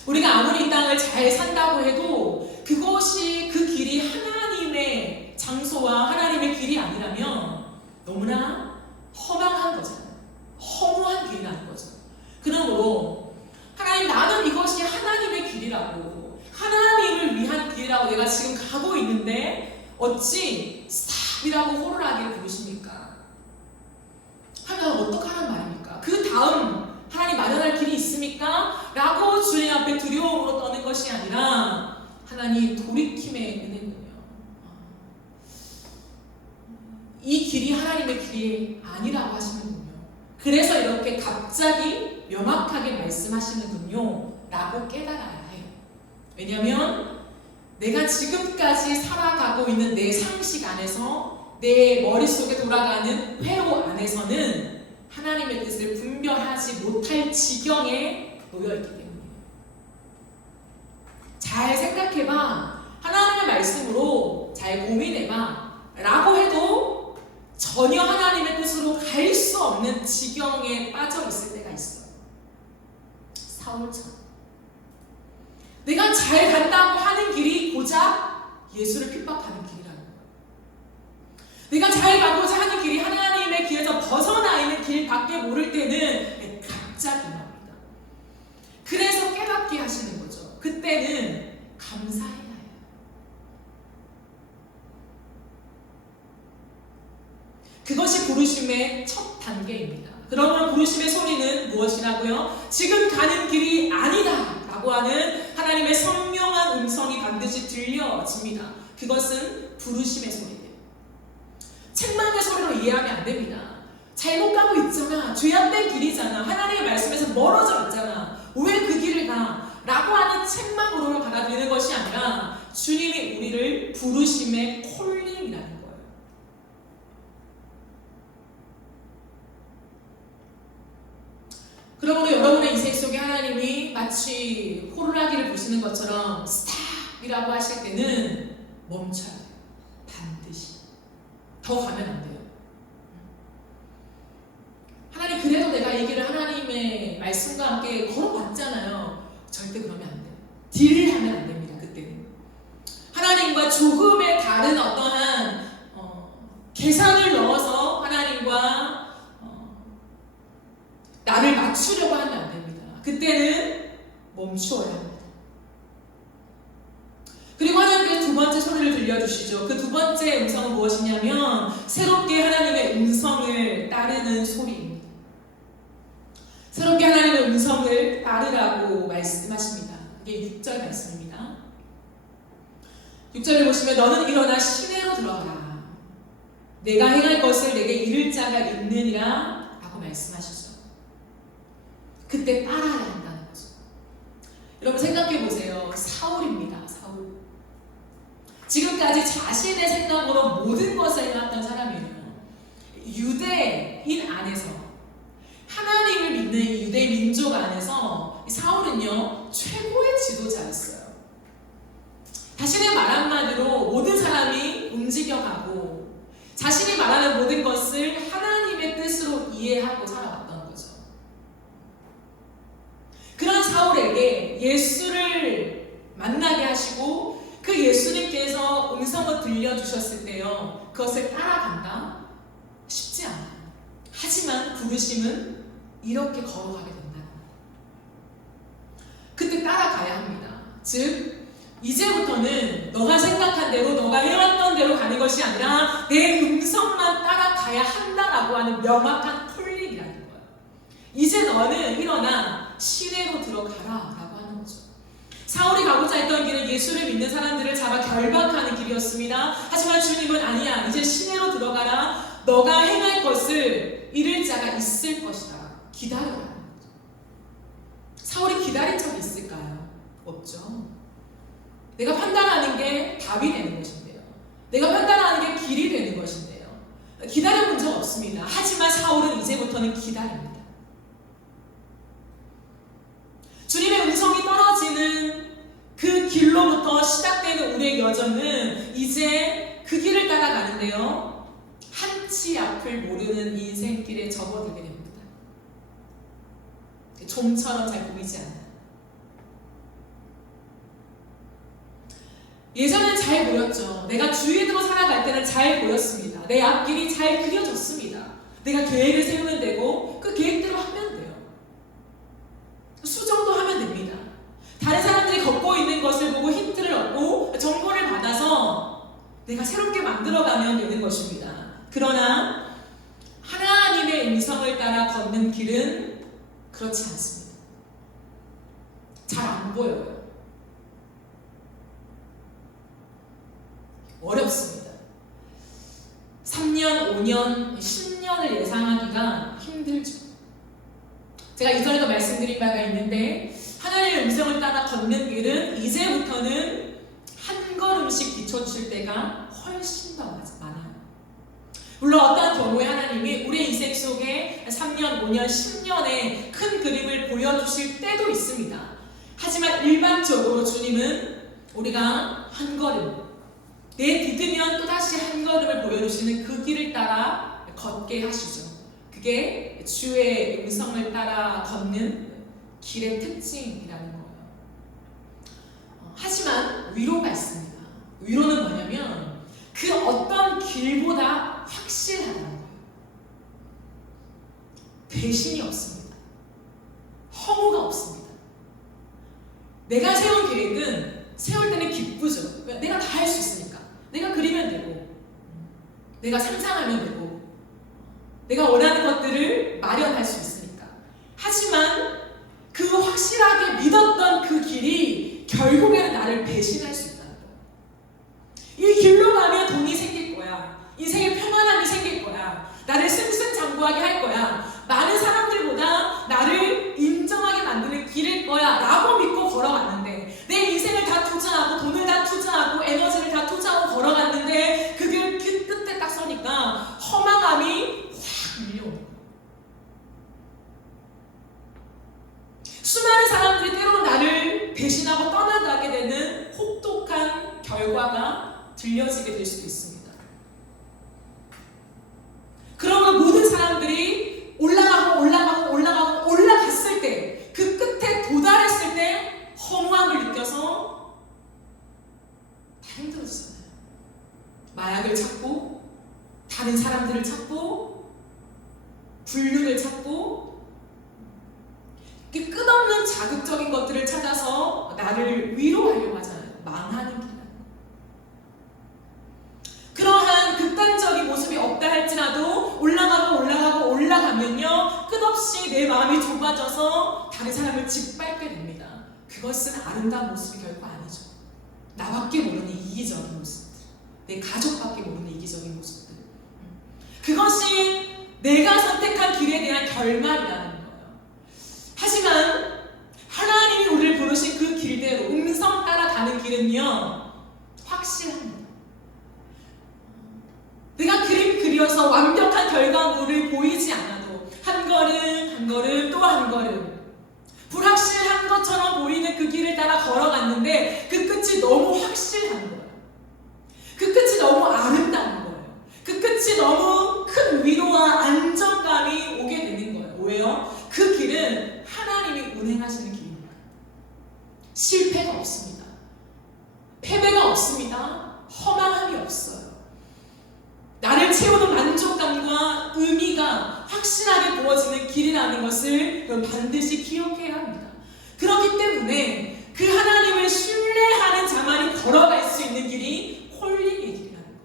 우리가 아무리 이 땅을 잘 산다고 해도 그것이 그 길이 하나님의 장소와 하나님의 길이 아니라면 너무나 허망한 거잖아요. 허무한 길이라는 거죠. 그러므로 하나님 나는 이것이 하나님의 길이라고 하나님을 위한 길이라고 내가 지금 가고 있는데 어찌 스탑이라고 호루라기를 부르십니까? 하면 어떡하란 말입니까? 그 다음 하나님 마련할 길이 있습니까? 라고 주님 앞에 두려움으로 떠는 것이 아니라 하나님 돌이킴의 은혜군요. 이 길이 하나님의 길이 아니라고 하시는군요. 그래서 이렇게 갑자기 명확하게 말씀하시는군요 라고 깨달아야 해요. 왜냐하면 내가 지금까지 살아가고 있는 내 상식 안에서 내 머릿속에 돌아가는 회로 안에서는 하나님의 뜻을 분별하지 못할 지경에 놓여있기 때문이에요. 잘 생각해봐, 하나님의 말씀으로 잘 고민해봐 라고 해도 전혀 하나님의 뜻으로 갈 수 없는 지경에 빠져 있을 때가 있어요. 사울처럼 내가 잘 간다고 하는 길이 고작 예수를 핍박하는 길이라는 거예요. 내가 잘 가고자 하는 길이 하나님의 길에서 벗어나 있는 길 밖에 모를 때는 갑자기 납니다. 그래서 깨닫고 그것이 부르심의 첫 단계입니다. 그러면 부르심의 소리는 무엇이라고요? 지금 가는 길이 아니다 라고 하는 하나님의 선명한 음성이 반드시 들려집니다. 그것은 부르심의 소리예요. 책망의 소리로 이해하면 안 됩니다. 잘못 가고 있잖아. 죄악된 길이잖아. 하나님의 말씀에서 멀어져 있잖아. 왜 그 길을 가? 라고 하는 책망으로 받아들이는 것이 아니라 주님이 우리를 부르심의 콜링이라는 거예요. 그러므로 여러분의 인생 속에 하나님이 마치 호루라기를 부시는 것처럼 스탑이라고 하실 때는 멈춰야 돼요. 반드시. 더 가면 안 돼요. 하나님, 그래도 내가 이 길을 하나님의 말씀과 함께 걸어봤잖아요. 절대 그러면 안 돼요. 딜을 하면 안 됩니다. 그때는 하나님과 조금의 다른 어떠한 계산을 넣어서 하나님과 나를 맞추려고 하면 안 됩니다. 그때는 멈추어야 합니다. 그리고 하나님께서 두 번째 소리를 들려주시죠. 그 두 번째 음성은 무엇이냐면 새롭게 하나님의 음성을 따르는 소리입니다. 새롭게 하나님의 음성을 따르라고 말씀하십니다. 이게 6절 말씀입니다. 6절을 보시면 너는 일어나 시내로 들어가라. 내가 행할 것을 내게 이를 자가 있느니라 라고 말씀하시죠. 그때 따라야 한다는 거죠. 여러분 생각해 보세요. 사울입니다. 사울. 지금까지 자신의 생각으로 모든 것을 해왔던 사람이에요. 유대인 안에서 하나님을 믿는 유대 민족 안에서 사울은요 최고의 지도자였어요. 자신의 말 한마디로 모든 사람이 움직여가고 자신이 말하는 모든 것을 하나님의 뜻으로 이해하고 살아왔던 거죠. 그런 사울에게 예수를 만나게 하시고 그 예수님께서 음성을 들려주셨을 때요 그것을 따라간다? 쉽지 않아요. 하지만 부르심은 이렇게 걸어가게 된다는 거예요. 그때 따라가야 합니다. 즉 이제부터는 너가 생각한 대로 너가 해왔던 대로 가는 것이 아니라 내 음성만 따라가야 한다라고 하는 명확한 콜링이라는 거예요. 이제 너는 일어나 시내로 들어가라 라고 하는 거죠. 사울이 가고자 했던 길은 예수를 믿는 사람들을 잡아 결박하는 길이었습니다. 하지만 주님은 아니야. 이제 시내로 들어가라. 너가 행할 것을 이를 자가 있을 것이다. 기다려라. 사울이 기다린 적이 있을까요? 없죠. 내가 판단하는 게 답이 되는 것인데요. 내가 판단하는 게 길이 되는 것인데요. 기다려본 적 없습니다. 하지만 사울은 이제부터는 기다립니다. 주님의 음성이 떨어지는 그 길로부터 시작되는 우리의 여정은 이제 그 길을 따라가는데요. 한치 앞을 모르는 인생길에 접어들게 됩니다. 좀처럼 잘 보이지 않아요. 예전엔 잘 보였죠. 내가 주인으로 살아갈 때는 잘 보였습니다. 내 앞길이 잘 그려졌습니다. 내가 계획을 세우면 되고 그 계획대로 하면 돼요. 수정도 하면 됩니다. 다른 사람들이 걷고 있는 것을 보고 힌트를 얻고 정보를 받아서 내가 새롭게 만들어가면 되는 것입니다. 그러나 하나님의 음성을 따라 걷는 길은 그렇지 않습니다. 잘 안 보여요. 어렵습니다. 3년, 5년, 10년을 예상하기가 힘들죠. 제가 이전에도 말씀드린 바가 있는데 하나님의 음성을 따라 걷는 길은 이제부터는 한 걸음씩 뒤쳐주실 때가 훨씬 더 많아요. 물론 어떠한 경우에 하나님이 우리의 인생 속에 3년, 5년, 10년의 큰 그림을 보여주실 때도 있습니다. 하지만 일반적으로 주님은 우리가 한 걸음 내딛으면 또다시 한 걸음을 보여주시는 그 길을 따라 걷게 하시죠. 그게 주의 음성을 따라 걷는 길의 특징이라는 거예요. 하지만 위로가 있습니다. 위로는 뭐냐면 그 어떤 길보다 확실하다는 거예요. 배신이 없습니다. 허무가 없습니다. 내가 세운 계획은 세울 때는 기쁘죠. 내가 다 할 수 있으니까. 내가 그리면 되고 내가 상상하면 되고 내가 원하는 것들을 마련할 수 있으니까. 하지만 그 확실하게 믿었던 그 길이 결국에는 나를 배신할 수 있다는 거야. 이 길로 가면 돈이 생길 거야. 인생에 평안함이 생길 거야. 나를 승승장구하게 할 거야. 많은 사람들보다 나를 인정하게 만드는 길일 거야 라고 믿고 걸어갔는데, 내 인생을 다 투자하고 돈을 다 투자하고 에너지를 다 투자하고 걸어갔는데 그 길 끝에 딱 서니까 허망함이 확 밀려오는 거야. 수많은 사람들이 때로는 나를 배신하고 떠나가게 되는 혹독한 결과가 들려지게 될 수도 있습니다. 그러므로 모든 사람들이 올라갔을 때, 그 끝에 도달했을 때 허무함을 느껴서 다 힘들어지잖아요. 마약을 찾고, 다른 사람들을 찾고, 불륜을 찾고, 끝없는 자극적인 것들을 찾아서 나를 위로하려고 하잖아요. 망하는 길. 그러한 극단적인 모습이 없다 할지라도 올라가면요, 끝없이 내 마음이 좁아져서 다른 사람을 짓밟게 됩니다. 그것은 아름다운 모습이 결코 아니죠. 나밖에 모르는 이기적인 모습들, 내 가족밖에 모르는 이기적인 모습들, 그것이 내가 선택한 길에 대한 결말이라는 거예요. 하지만 하나님이 우리를 부르신 그 길대로 음성 따라 가는 길은요, 확실합니다. 내가 그림 그려서 완벽한 결과물을 보이지 않아도 한 걸음 또 한 걸음 불확실한 것처럼 보이는 그 길을 따라 걸어갔는데 그 끝이 너무 확실한 거예요. 그 끝이 너무 아름다운 거예요. 그 끝이 너무 큰 위로와 안정감이 오게 되는 거예요. 왜요? 그 길은 하나님이 운행하시는 길입니다. 실패가 없습니다. 패배가 없습니다. 허망함이 없어요. 나를 채우는 만족감과 의미가 확실하게 부어지는 길이라는 것을 반드시 기억해야 합니다. 그렇기 때문에 그 하나님을 신뢰하는 자만이 걸어갈 수 있는 길이 홀링의 길이라는 거예요.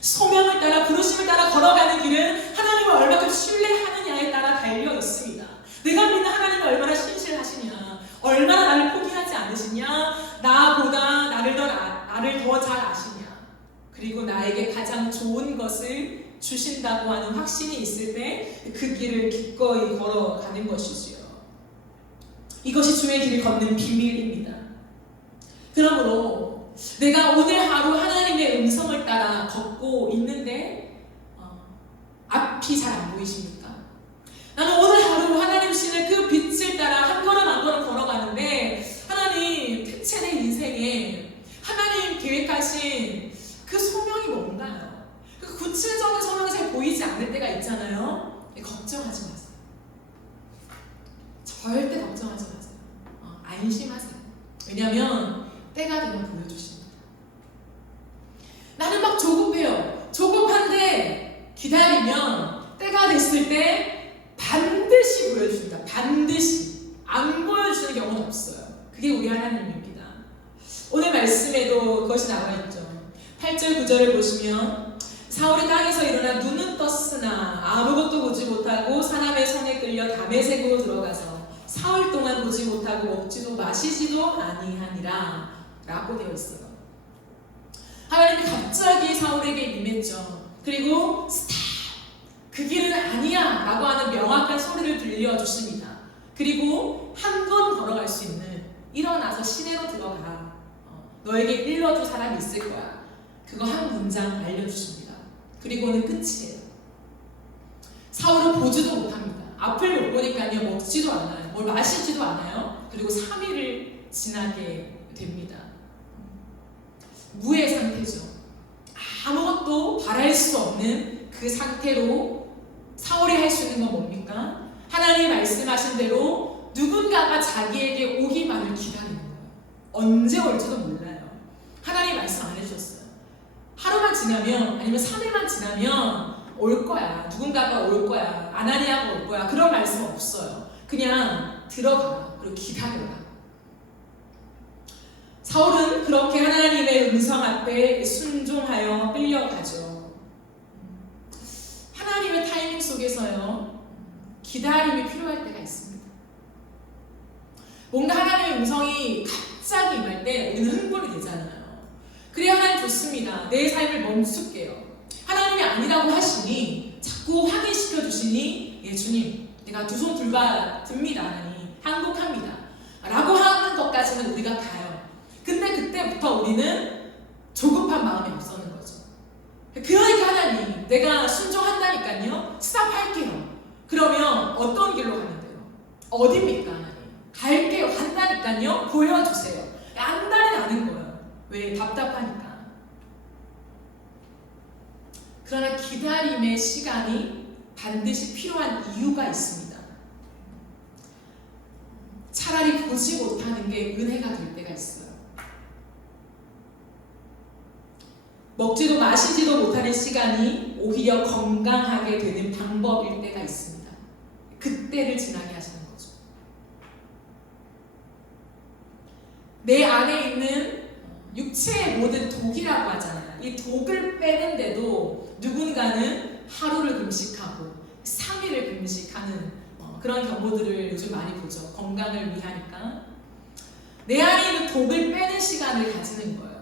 소명을 따라, 부르심을 따라 걸어가는 길은 하나님을 얼마큼 신뢰하느냐에 따라 달려 있습니다. 내가 믿는 하나님이 얼마나 신실하시냐, 얼마나 나를 포기하지 않으시냐, 나보다 나를 더 잘 아시냐, 그리고 나에게 가장 좋은 것을 주신다고 하는 확신이 있을 때 그 길을 기꺼이 걸어가는 것이지요. 이것이 주의 길을 걷는 비밀입니다. 그러므로 내가 오늘 하루 하나님의 음성을 따라 걷고 있는데 앞이 잘 안 보이십니까? 나는 오늘 하루 하나님 주시는 그 빛을 따라 한 걸음 한 걸음 걸어가는데, 하나님 대체 내 인생에 하나님 계획하신 그 소명이 뭔가요? 그 구체적인 소명이 잘 보이지 않을 때가 있잖아요. 걱정하지 마세요. 절대 걱정하지 마세요. 안심하세요. 왜냐하면 때가 되면 보여주십니다. 나는 막 조급해요. 조급한데 기다리면 때가 됐을 때 반드시 보여주십니다. 반드시. 안 보여주는 경우는 없어요. 그게 우리 하나님입니다. 오늘 말씀에도 그것이 나와 있죠. 8절 9절을 보시면, 사울이 땅에서 일어나 눈은 떴으나 아무것도 보지 못하고 사람의 손에 끌려 다메섹으로 들어가서 사흘 동안 보지 못하고 먹지도 마시지도 아니하니라 라고 되어 있어요. 하나님이 갑자기 사울에게 임했죠. 그리고 스탑! 그 길은 아니야! 라고 하는 명확한 소리를 들려주십니다. 그리고 한 번 걸어갈 수 있는, 일어나서 시내로 들어가. 너에게 일러줄 사람이 있을 거야. 그거 한 문장 알려주십니다. 그리고는 끝이에요. 사울은 보지도 못합니다. 앞을 못 보니까요, 먹지도 않아요. 뭘 마시지도 않아요. 그리고 3일을 지나게 됩니다. 무의 상태죠. 아무것도 바랄 수 없는 그 상태로 사울이 할 수 있는 건 뭡니까? 하나님이 말씀하신 대로 누군가가 자기에게 오기만을 기다리는 거예요. 언제 올지도 몰라요. 하나님이 말씀 안 해주셨어요. 하루만 지나면, 아니면 3일만 지나면 올 거야. 누군가가 올 거야. 아나니아가 올 거야. 그런 말씀 없어요. 그냥 들어가. 그리고 기다려라. 사울은 그렇게 하나님의 음성 앞에 순종하여 끌려가죠. 하나님의 타임 기다림이 필요할 때가 있습니다. 뭔가 하나님의 음성이 갑자기 임할 때 우리는 흥분이 되잖아요. 그래야 하나님 좋습니다. 내 삶을 멈출게요. 하나님이 아니라고 하시니 자꾸 확인시켜 주시니 예 주님 내가 두 손 불과 듭니다. 하나님 항복합니다. 라고 하는 것까지는 우리가 가요. 근데 그때부터 우리는 조급한 마음이 앞서는 거죠. 그러니까 하나님 내가 순종한다니까요. 스탑할게요. 그러면 어떤 길로 가면 돼요? 어딥니까 하나님? 갈게요. 간다니까요. 보여주세요. 안달이 나는 거예요. 왜? 답답하니까. 그러나 기다림의 시간이 반드시 필요한 이유가 있습니다. 차라리 보지 못하는 게 은혜가 될 때가 있어요. 먹지도 마시지도 못하는 시간이 오히려 건강하게 되는 방법일 때가 있습니다. 그때를 지나게 하시는 거죠. 내 안에 있는 육체의 모든 독이라고 하잖아요. 이 독을 빼는데도 누군가는 하루를 금식하고 3일을 금식하는 그런 경우들을 요즘 많이 보죠. 건강을 위하니까. 내 안에 있는 독을 빼는 시간을 가지는 거예요.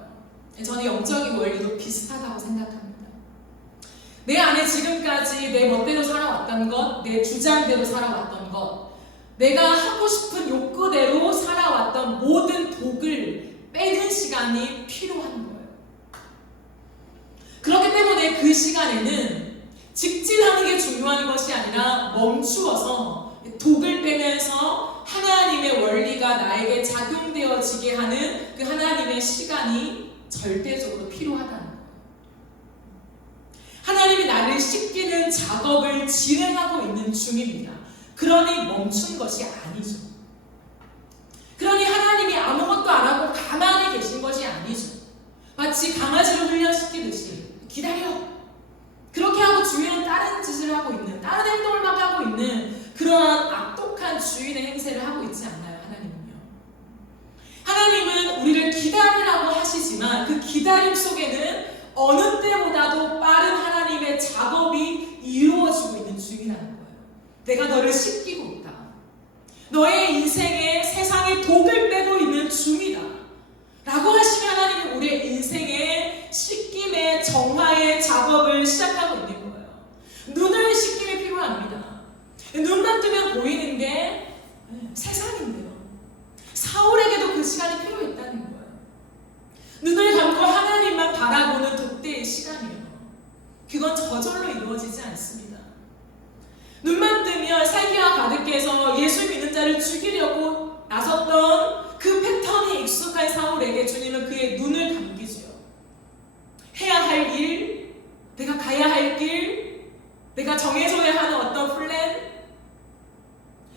저는 영적인 원리도 비슷하다고 생각합니다. 내 안에 지금까지 내 멋대로 살아왔던 것, 내 주장대로 살아왔던 것, 내가 하고 싶은 욕구대로 살아왔던 모든 독을 빼는 시간이 필요한 거예요. 그렇기 때문에 그 시간에는 직진하는 게 중요한 것이 아니라 멈추어서 독을 빼면서 하나님의 원리가 나에게 작용되어지게 하는 그 하나님의 시간이 절대적으로 필요하다는 거예요. 하나님이 나를 씻기는 작업을 진행하고 있는 중입니다. 그러니 멈춘 것이 아니죠. 그러니 하나님이 아무것도 안 하고 가만히 계신 것이 아니죠. 마치 강아지를 훈련시키듯이 기다려. 그렇게 하고 주인은 다른 짓을 하고 있는, 다른 행동을 막 하고 있는 그러한 악독한 주인의 행세를 하고 있지 않나요? 하나님은요. 하나님은 우리를 기다리라고 하시지만 그 기다림 속에는 어느 때보다도 빠른 하나님의 작업이 이루어지고 있는 중이라는 거예요. 내가 너를 씻기고 있다. 너의 인생에 세상의 독을 빼고 있는 중이다. 라고 하시면 하나님은 우리의 인생의 씻김의 정화의 작업을 시작하고 있는 거예요. 눈을 씻김이 필요합니다. 눈만 뜨면 보이는 게 세상인데요. 사울에게도 그 시간이 필요했다는 거예요. 눈을 감고 하나님만 바라보는 독대의 시간이에요. 그건 저절로 이루어지지 않습니다. 눈만 뜨면 살기와 가득해서 예수 믿는 자를 죽이려고 나섰던 그 패턴이 익숙한 사울에게 주님은 그의 눈을 감기죠. 해야 할 일, 내가 가야 할 길, 내가 정해줘야 하는 어떤 플랜,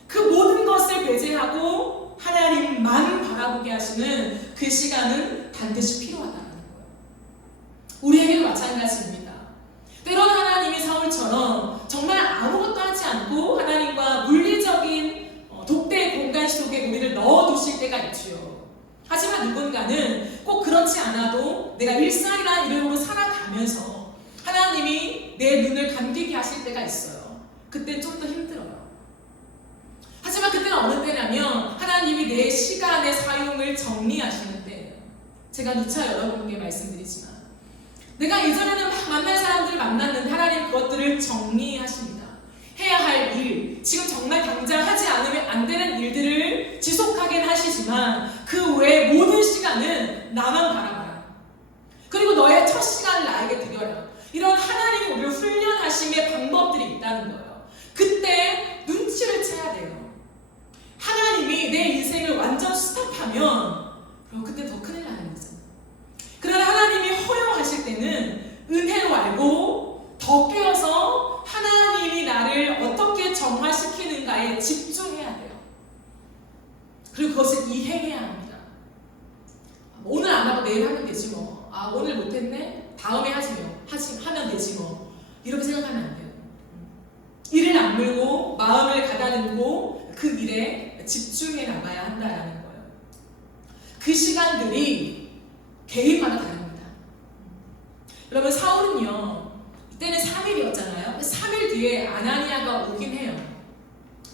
그 모든 것을 배제하고 하나님만 바라보게 하시는 그 시간은 반드시 필요하다는 거예요. 우리에게도 마찬가지입니다. 때로는 하나님이 사울처럼 정말 아무것도 하지 않고 하나님과 물리적인 독대의 공간 속에 우리를 넣어두실 때가 있죠. 하지만 누군가는 꼭 그렇지 않아도 내가 일상이라는 이름으로 살아가면서 하나님이 내 눈을 감기게 하실 때가 있어요. 그때는 좀 더 힘들어요. 하지만 그때는 어느 때냐면 하나님이 내 시간의 사용을 정리하시는 때예요. 제가 누차 여러분께 말씀드리지만 내가 예전에는 막 만날 사람들을 만났는데 하나님 그것들을 정리하십니다. 해야 할 일, 지금 정말 당장 하지 않으면 안 되는 일들을 지속하긴 하시지만 그 외의 모든 시간은 나만 바라봐라. 그리고 너의 첫 시간을 나에게 드려라. 이런 하나님이 우리를 훈련하심의 방법들이 있다는 거예요. 그때 눈치를 채야 돼요. 하나님이 내 인생을 완전 스탑하면 그럼 그때 더 큰일 나는 거죠. 그러나 하나님이 허용하실 때는 은혜로 알고 더 깨어서 하나님이 나를 어떻게 정화시키는가에 집중해야 돼요. 그리고 그것을 이행해야 합니다. 오늘 안 하고 내일 하면 되지 뭐. 아 오늘 못했네? 다음에 하지 뭐. 하면 되지 뭐. 이렇게 생각하면 안 돼요. 이를 악물고 마음을 가다듬고 그 일에 집중해 나가야 한다라는 거예요. 그 시간들이 개인마다 다릅니다. 여러분 사울은요. 이때는 3일이었잖아요. 3일 뒤에 아나니아가 오긴 해요.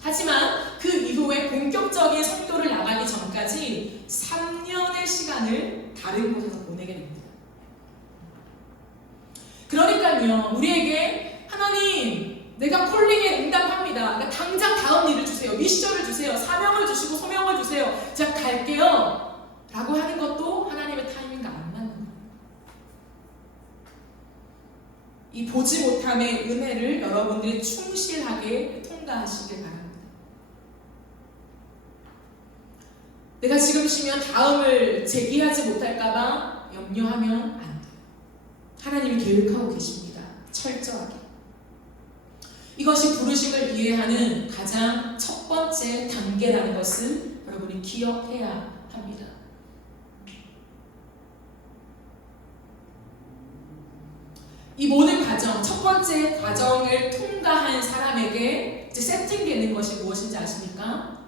하지만 그 이후에 본격적인 선교를 나가기 전까지 3년의 시간을 다른 곳에서 보내게 됩니다. 그러니까요, 우리에게 하나님, 내가 콜링에 응답합니다. 그러니까 당장 다음 일을 주세요. 미션을 주세요. 사명을 주시고 소명을 주세요. 제가 갈게요. 라고 하는 것도 하나님의 타이밍과 안 맞는 거예요. 이 보지 못함의 은혜를 여러분들이 충실하게 통과하시길 바랍니다. 내가 지금 쉬면 다음을 제기하지 못할까봐 염려하면 안 돼요. 하나님이 계획하고 계십니다. 철저하게. 이것이 부르심을 이해하는 가장 첫 번째 단계라는 것을 여러분이 기억해야 합니다. 이 모든 과정, 첫 번째 과정을 통과한 사람에게 이제 세팅되는 것이 무엇인지 아십니까?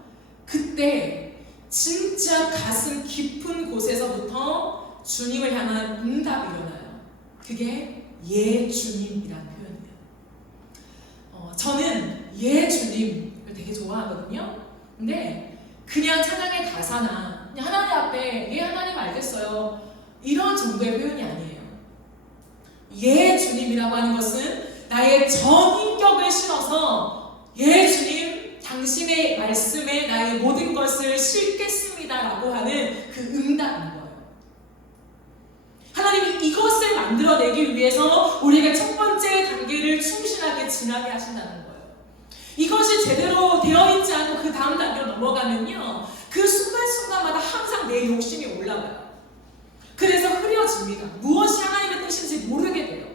그때 진짜 가슴 깊은 곳에서부터 주님을 향한 응답이 일어나요. 그게 예 주님이라는 표현이에요. 저는 예 주님을 되게 좋아하거든요. 근데 그냥 찬양의 가사나 그냥 하나님 앞에 예 하나님 알겠어요 이런 정도의 표현이 아니에요. 예 주님이라고 하는 것은 나의 전 인격을 실어서 예 주님 당신의 말씀에 나의 모든 것을 싣겠습니다 라고 하는 그 응답인 거예요. 하나님이 이것을 만들어내기 위해서 우리에게 첫 번째 단계를 충실하게 지나게 하신다는 거예요. 이것이 제대로 되어 있지 않고 그 다음 단계로 넘어가면요, 그 순간순간마다 항상 내 욕심이 올라가요. 그래서 흐려집니다. 무엇이 하나님의 뜻인지 모르게 돼요.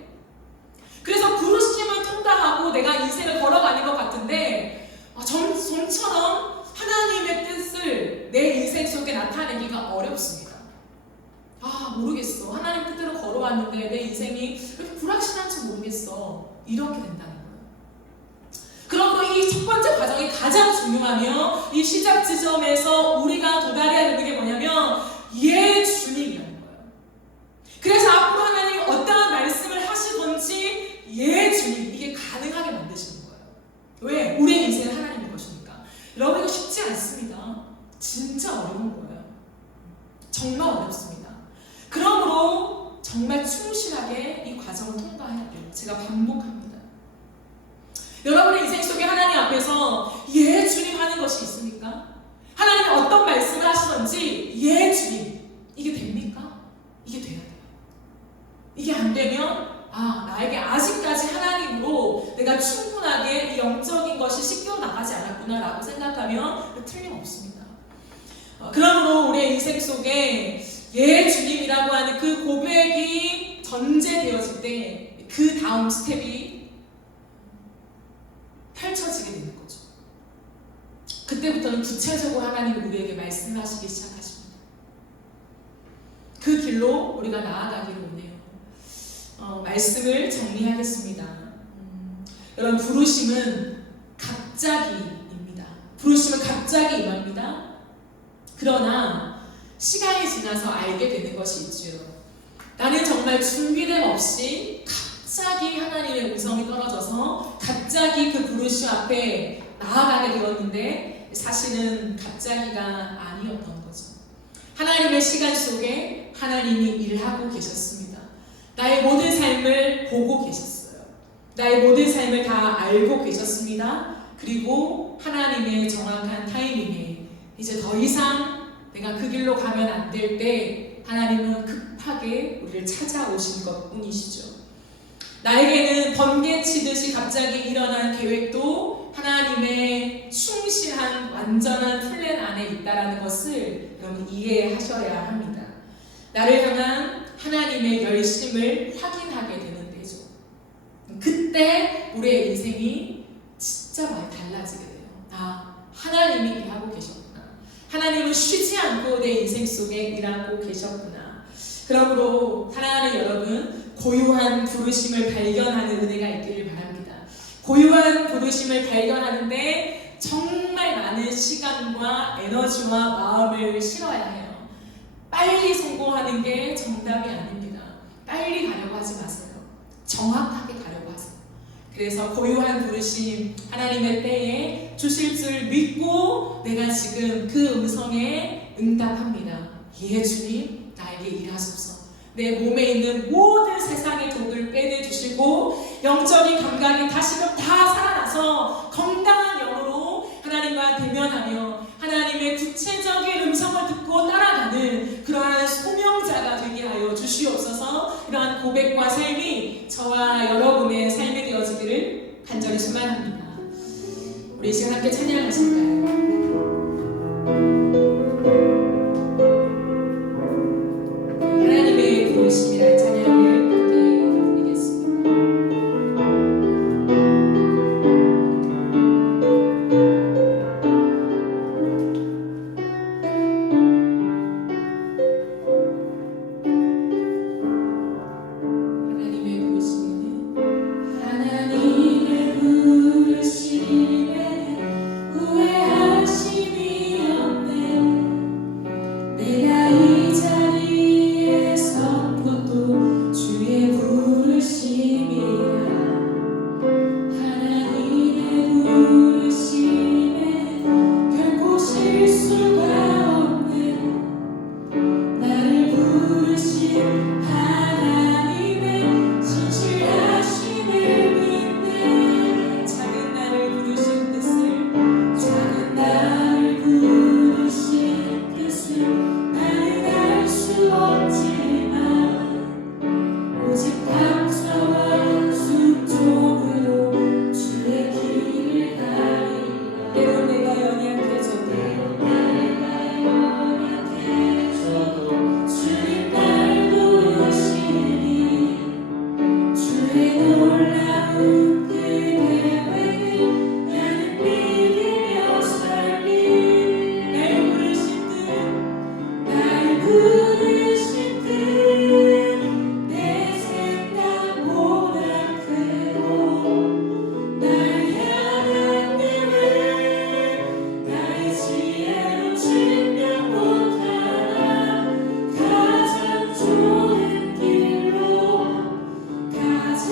그래서 부르심을 통과하고 내가 인생을 걸어가는 것 같은데 좀처럼 하나님의 뜻을 내 인생 속에 나타내기가 어렵습니다. 모르겠어. 하나님 뜻대로 걸어왔는데 내 인생이 왜 이렇게 불확실한지 모르겠어. 이렇게 된다는 거예요. 그러므로 이 첫 번째 과정이 가장 중요하며 이 시작 지점에서 우리가 도달해야 되는 게 뭐냐면 예 주님이라는 거예요. 그래서 앞으로 하나님이 어떠한 말씀을 하시든지 예 주님, 이게 가능하게 만드시는 거예요. 왜? 우리의 인생은 하나님의 것이니까. 여러분, 이거 쉽지 않습니다. 진짜 어려운 거예요. 정말 어렵습니다. 그러므로 정말 충실하게 이 과정을 통과해야 돼요. 제가 반복합니다. 여러분의 인생 속에 하나님 앞에서 예 주님 하는 것이 있습니까? 하나님이 어떤 말씀을 하시든지 예 주님, 이게 됩니까? 이게 돼야 돼요. 이게 안 되면 나에게 아직까지 하나님으로 내가 충분하게 이 영적인 것이 씻겨 나가지 않았구나 라고 생각하면 틀림없습니다. 그러므로 우리의 인생 속에 예 주님이라고 하는 그 고백이 전제되어질 때 그 다음 스텝이 펼쳐지게 되는 거죠. 그때부터는 구체적으로 하나님이 우리에게 말씀하시기 시작하십니다. 그 길로 우리가 나아가기를 원해요. 말씀을 정리하겠습니다. 여러분, 부르심은 갑자기입니다. 부르심은 갑자기 임합니다. 그러나 시간이 지나서 알게 되는 것이 있죠. 나는 정말 준비됨 없이 갑자기 하나님의 음성이 떨어져서 갑자기 그 부르심 앞에 나아가게 되었는데 사실은 갑자기가 아니었던 거죠. 하나님의 시간 속에 하나님이 일하고 계셨습니다. 나의 모든 삶을 보고 계셨어요. 나의 모든 삶을 다 알고 계셨습니다. 그리고 하나님의 정확한 타이밍에 이제 더 이상 내가 그 길로 가면 안 될 때 하나님은 급하게 우리를 찾아오신 것 뿐이시죠. 나에게는 번개 치듯이 갑자기 일어난 계획도 하나님의 충실한 완전한 플랜 안에 있다는 것을 여러분 이해하셔야 합니다. 나를 향한 하나님의 열심을 확인하게 되는 때죠. 그때 우리의 인생이 진짜 많이 달라지게 돼요. 하나님이 일하고 계셨구나. 하나님은 쉬지 않고 내 인생 속에 일하고 계셨구나. 그러므로 사랑하는 여러분, 고유한 부르심을 발견하는 은혜가 있기를 바랍니다. 고유한 부르심을 발견하는데 정말 많은 시간과 에너지와 마음을 실어야 해요. 빨리 성공하는 게 정답이 아닙니다. 빨리 가려고 하지 마세요. 정확하게 가려고 하세요. 그래서 고유한 부르심 하나님의 때에 주실 줄 믿고 내가 지금 그 음성에 응답합니다. 예 주님, 나에게 일하소서. 내 몸에 있는 모든 세상의 독을 빼내주시고 영적인 감각이 다시금 다 살아나서 건강한 영으로 하나님과 대면하며 하나님의 구체적인 음성을 듣고 따라가는 그러한 소명자가 되게 하여 주시옵소서. 이러한 고백과 삶이 저와 여러분의 삶이 되어지기를 간절히 소망합니다. 우리 이 시간 함께 찬양하실까요? 하나님의 부르심이라는 찬양을 함께 드리겠습니다. 하나님의 부르심에 후회하심이 없네. 내가 이 자리에 선 것도 주의 부르심이라. 하나님의 부르심에 결코 실수가 없네. 나를 부르신 하나님의 진실하심을 믿네. 작은 나를 부르신 뜻을, 작은 나를 부르신 뜻을 나는 알 수 없지만 오직 감사와 순종으로 주의 길을 가리라. 때론 내가 연약해져도 주님 날 부르시니 주의 놀라운 그 계획을 나는 믿으며 살리. 날 부르신 뜻 내 생각보다 크고 날 향한 계획 나의 지혜로 증명 못하나 가장 좋은 길로 가장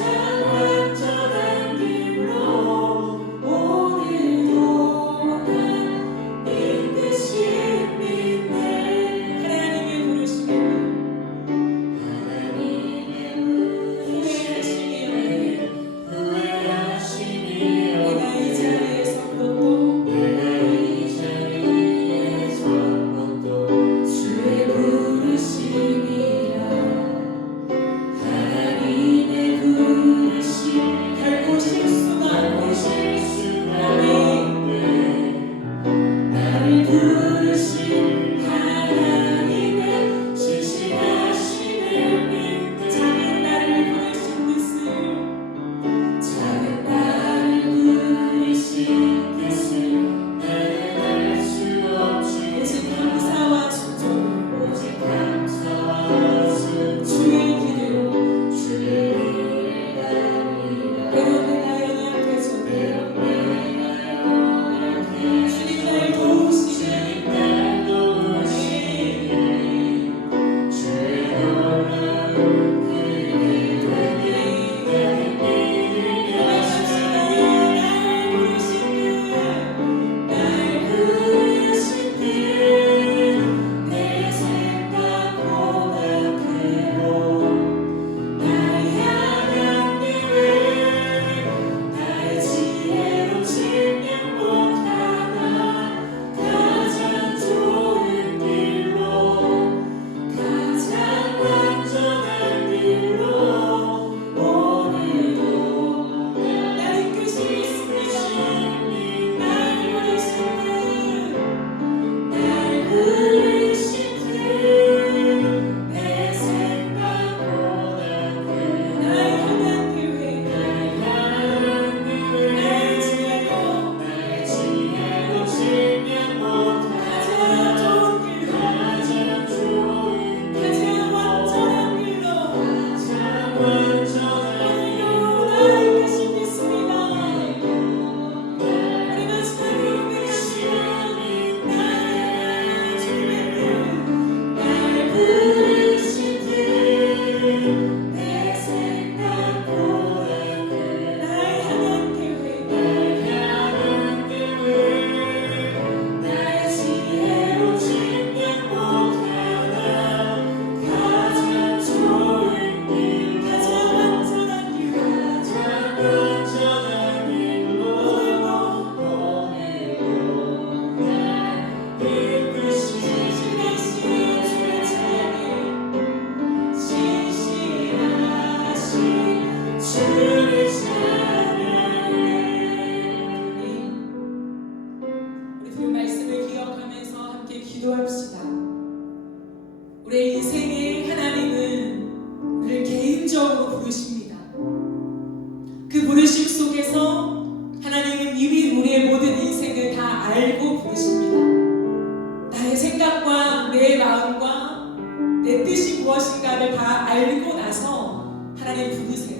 부르심 속에서 하나님은 이미 우리의 모든 인생을 다 알고 부르십니다. 나의 생각과 내 마음과 내 뜻이 무엇인가를 다 알고 나서 하나님 부르세요.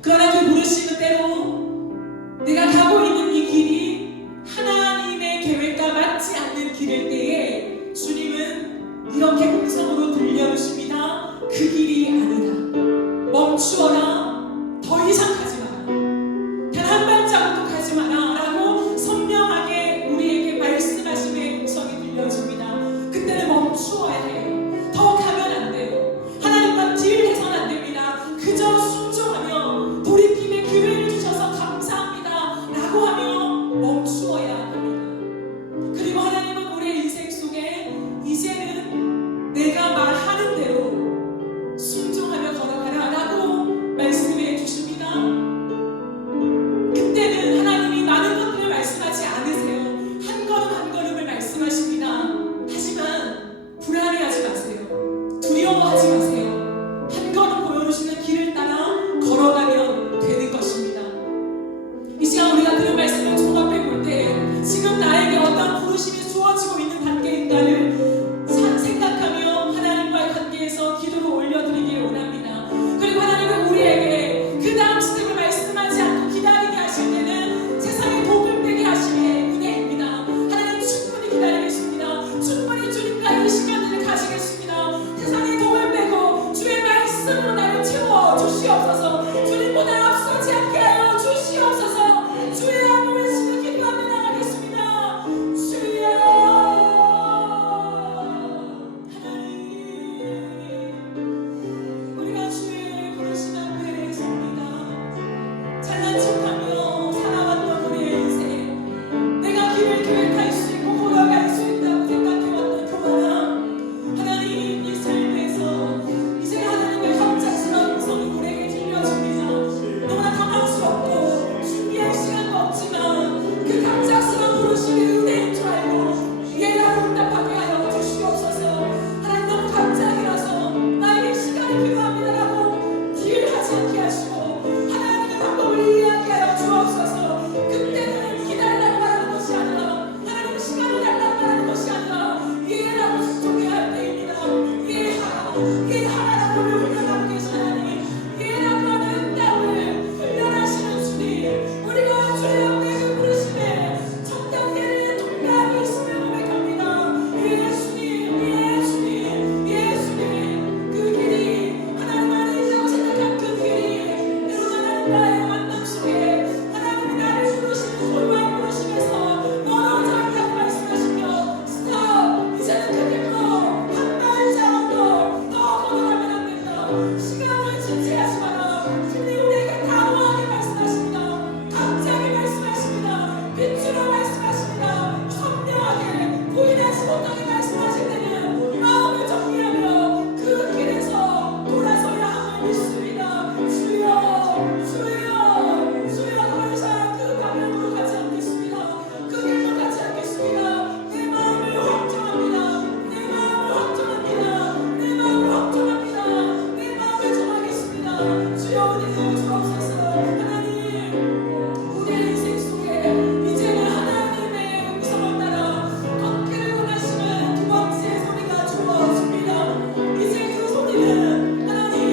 그러나 그 부르심은 때로 내가 가고 있는 이 길이 하나님의 계획과 맞지 않는 길일 때에 주님은 이렇게 음성으로 들려주십니다. 그 길이 아니다. 멈추어라. 더 이상 가지 마라. 단 한 발자국도 가지 마라 라고 선명하게 우리에게 말씀하심의 음성이 들려줍니다. 그때는 멈추어야 해요. 더 가면 안 돼요. 하나님과 딜해서는 안 됩니다. 그저 순종하며 돌이킴의 기회를 주셔서 감사합니다 라고 하며 멈추어야 합니다. 그리고 하나님은 우리의 인생 속에 이제는 내가 말하는 대로 순종하며 걸어가라 라고 말씀해 주십니다. 그때는 하나님이 많은 것들을 말씀하지 않으세요. 한 걸음 한 걸음을 말씀하십니다. 하지만 불안해하지 마세요. 두려워하지 마세요. 한 걸음 보여주시는 길을 따라 걸어가면 되는 것입니다. 이 시간 우리가 들은 말씀을 종합해 볼 때 지금 나에게 어떤 부르심이 주어지고 있는 단계인가를 생각하며 하나님과의 관계에서 기도로 올려드리기를 원합니다. 그리고 하나님은 우리에게 그 다음 스텝을 말씀하지 않고 기다리게 하실 때는 세상에 독을 빼게 하심의 은혜입니다. 하나님 충분히 기다리겠습니다. 충분히 주님과 이 시간을 가지겠습니다. 세상에 독을 빼고 주의 말씀으로 나를 채워 주시옵소서. 주님보다 앞서지 않게 하여 주시옵소서. 주의 이름으로 외치며 기도하며 나가겠습니다. 주여 하나님, 우리가 주의 부르심 앞에 섭니다. 잘난 척하며 살아왔던 우리의 인생, 내가 길을 계획할 수 있고 걸어갈 수 있다고 생각해왔던 교만함, 하나님 이 삶에서 이제 하나님의 갑작스러운 음성이 우리에게 들려줍니다. 너무나 당황스럽고 준비할 시간도 없지만 그 갑작스러운 부르심이 은혜인 줄 알고 이해라고 응답하게 하여 주시옵소서. 하나님 너무 갑자기라서 나에게 시간이 필요합니다라고 딜하지 않게 하시고 하나님의 방법을 이해하게 하여 주옵소서. 그때는 기다리라고 말하는 것이 아니라 하나님 시간을 달라고 말하는 것이 아니라 이해라고 순종해야 할 때입니다. 이해하라라고 훈련하고 계신 하나님, 이해라고 하는 응답을 훈련하시는 주님, 우리가 주의 앞에 그 부르심에 첫 단계를 동감이 있으며 고백합니다. 예수님 그 길이 하나님 아니라고 생각한 그 길이 때로 하나님과의 만남 속에 하나님이 나를 부르시는 고요한 부르심에서 멀어져 있다고 말씀하시며 스톱! 이제는 그 길로 한 발자국도 더 걸어가면 안 된다. 시간을 지체하지 마라. 주님 우리에게 단호하게 말씀하십니다. 갑자기 말씀하십니다. 빛으로 말씀하십니다. 선명하게 부인하지 못하게 말씀하실 때는 마음을 정리하며 그 길에서 돌아서야 함을 믿습니다. 주여 더 이상 그 방향으로 가지 않겠습니다. 그 길로 가지 않겠습니다. 내 마음을 확정합니다. 내 마음을 정하겠습니다. 주여 은혜를 주옵소서. 하나님 우리의 인생 속에 이제는 하나님의 음성을 따라 걷기를 원하시는 두 번째 소리가 주어집니다. 이제 그 소리는 하나님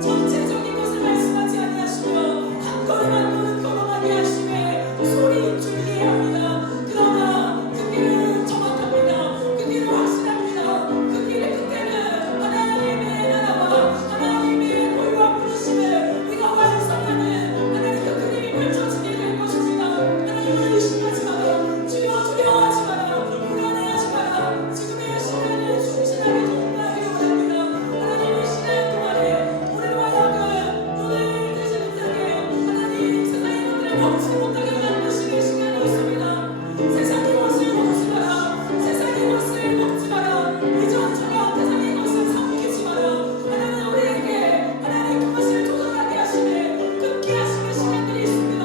전체적인 것을 말씀하지 아니하시며 한 걸음 한 걸음 걸어가게 하심의 소리인 줄 이해합니다. 그러나 그 길은 정확합니다. 그 길은 확실합니다. 그 길의 끝에는 하나님의 나라와 하나님의 고유한 부르심을 우리가 완성하는 하나님 그 그림이 펼쳐지게 될 것입니다. 하나님을 의심하지 마라. 주여 두려워하지 마라. 불안해하지 마라. 지금의 시간을 충실하게 동의하기를 원합니다. 하나님 이 시간 동안에 우리와 하여금 눈을 뜨지 못하게 하나님 세상의 것들을 먹지 못하게 만드시는 시간이 있습니다. 세상의 것을 먹지 마라. 세상의 것을 먹지 마라. 이전처럼 세상의 것을 삼키지 마라. 하나님 우리에게 하나님 그것을 조절하게 하시네. 끊게 하시는 시간들이 있습니다.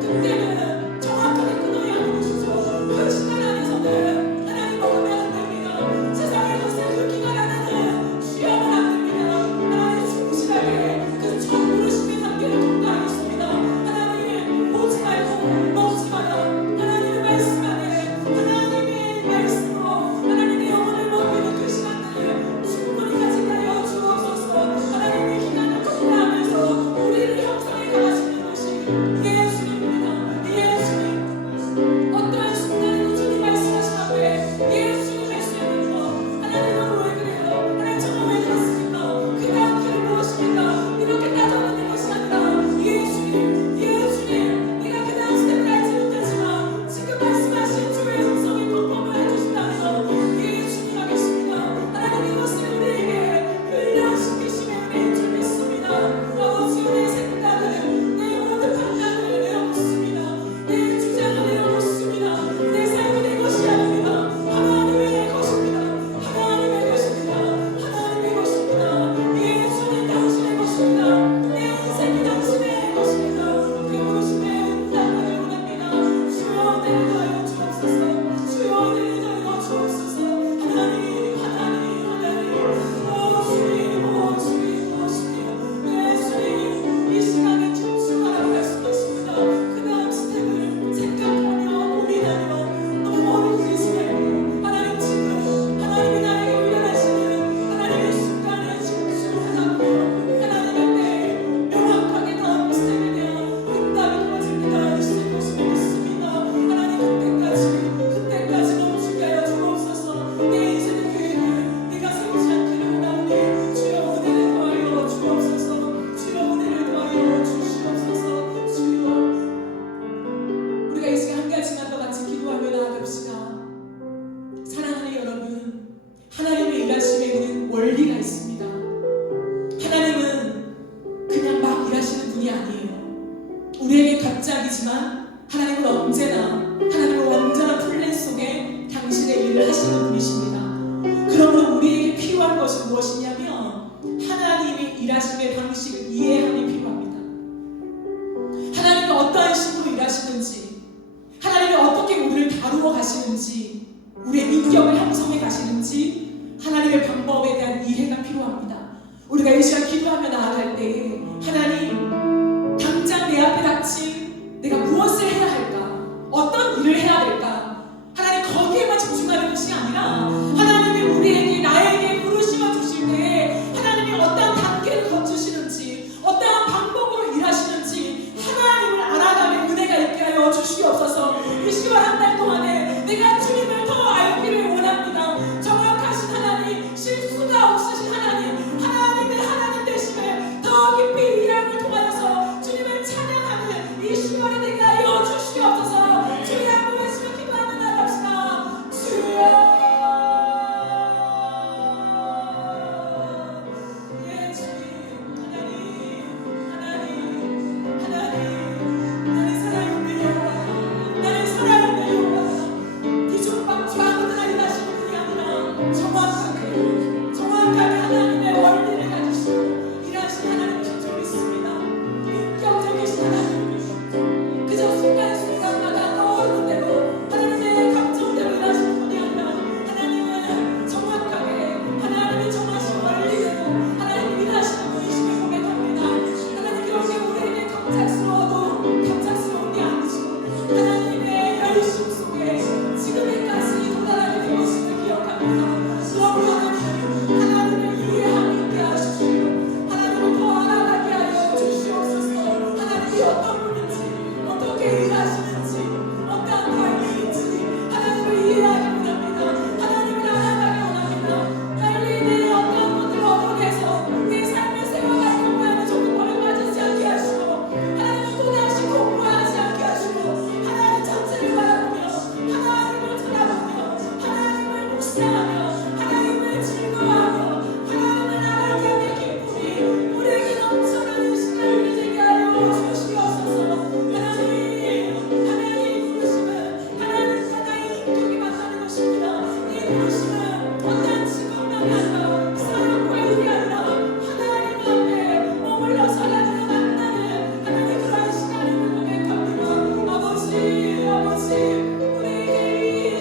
그때는 정확하게 끊어야 하는 것이죠. 그 시간 안에서는 하나님 먹으면 안 됩니다. 세상의 것을 그 기간 안에는 취하면 안 됩니다. 하나님 충실하게 그 첫 부르심의 단계를 통과하겠습니다. 우리에게 갑작이지만 하나님은 언제나 하나님의 완전한 플랜 속에 당신의 일을 하시는 분이십니다. 그러므로 우리에게 필요한 것은 무엇이냐면 하나님이 일하심의 방식을 이해함이 필요합니다. 하나님이 어떠한 식으로 일하시는지, 하나님이 어떻게 우리를 다루어 가시는지, 우리의 인격을 형성해 가시는지 하나님의 방법에 대한 이해가 필요합니다. 우리가 이 시간 기도하며 나아갈 때에 하나님, 당장 내 앞에 닥친 내가 무엇을 해야 할까? 어떤 일을 해야 될까? 하나님, 거기에만 집중하는 것이 아니라 하나님이 우리에게, 나에게 부르심을 주실 때에 하나님이 어떠한 단계를 거치시는지, 어떠한 방법으로 일하시는지 하나님을 알아가는 은혜가 있게 하여 주시옵소서. 이 10월 한 달 동안에 내가 주님을 더 알기를 원합니다. 정확하신 하나님, 실수가 없으신 하나님, 하나님의 하나님 되심을 더 깊이 이해함을 통하여서 주님을 찬양하는 이 10월에 되게 하여 주시옵소서. 주의 한번 외치며 기도하며 나갑시다. 주여, 예 주님, 하나님 살아있는 여호와, 나는 살아있는 여호와, 뒤죽박죽 아무나 일하시는 분이 아니라 정확하게 하나님의 원리를 가지시고 일하신 하나님 줄 믿습니다. 인격적이신 하나님, 그저 순간순간마다 떠오르는 대로 하나님의 감정대로 일하시는 분이 아니라 하나님은 정확하게 하나님이 정하신 원리대로 하나님이 일하시는 분이심을 고백합니다. 하나님, 그렇게 우리에게 갑작스러워도 갑작스러운 게 아니시고 하나님의 열심 속에 지금까지 도달하게 된 것을 기억합니다. 하나님을 이해하게 있게 하십시오. 하나님을 더 알아가게 하여 주시옵소서. 하나님이 어떤 분인지, 어떻게 일하시는지, 어떠한 타이밍인지 하나님을 이해하기 원합니다. 하나님을 알아가기 원합니다. 빨리 내 어떤 것들을 얻어내서 내 삶을 세워가려고 하는 조건을 맞지 않게 하시고, 하나님을 또다시 공부하지 않게 하시고, 하나님 자체를 바라보며 하나님을 쳐다보며 하나님을 묵상하며 하나님을 즐거워하며 하나님을 알아가게 하는 기쁨이 우리에게 넘쳐나는 시간이 되게 하여 주시옵소서. 하나님 부르심은 하나님 하나의 인격이 만나는 것입니다. 이 부르심은 어떤 직업만이 아니라 사람과 일이 아니라 하나님 앞에 머물러서 하나님을 만나는 하나님 그런 시간임을 고백합니다. 아버지, 우리에게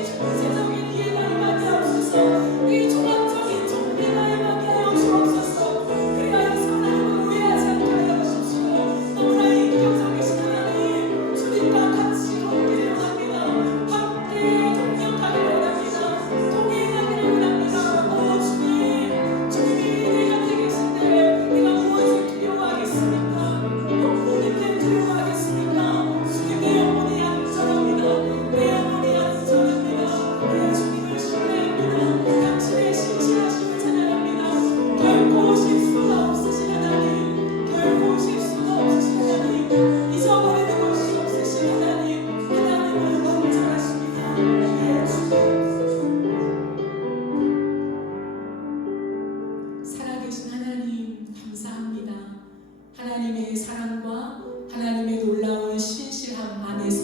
이 중세적인 이해가 임하게 하옵소서. 이 종합적인 정리가 임하게 하여 주옵소서. 그리하여서 하나님을 오해하지 않게 하여 주십시오. 너무나 인격적이신 하나님, 주님과 같이 걷기를 원합니다. 함께 동역하기를 원합니다. 동행하기를 원합니다. 오 주님이 내 곁에 계신데 내가 무엇을 두려워하겠습니까? 부모님들 두려워하겠습니까? 주님, 내 영혼이 안전합니다. 내 영혼이 안전합니다. 내 주님을 신뢰합니다. 당신의 신실하심을 찬양합니다. 결코 실수가 없으신 하나님, 결코 실수가 없으신 하나님, 잊어버리는 것이 없으신 하나님, 하나님은 완전하십니다. 예, 주님. 살아계신 하나님, 감사합니다. 하나님의 사랑과 하나님의 놀라운 신실함 안에서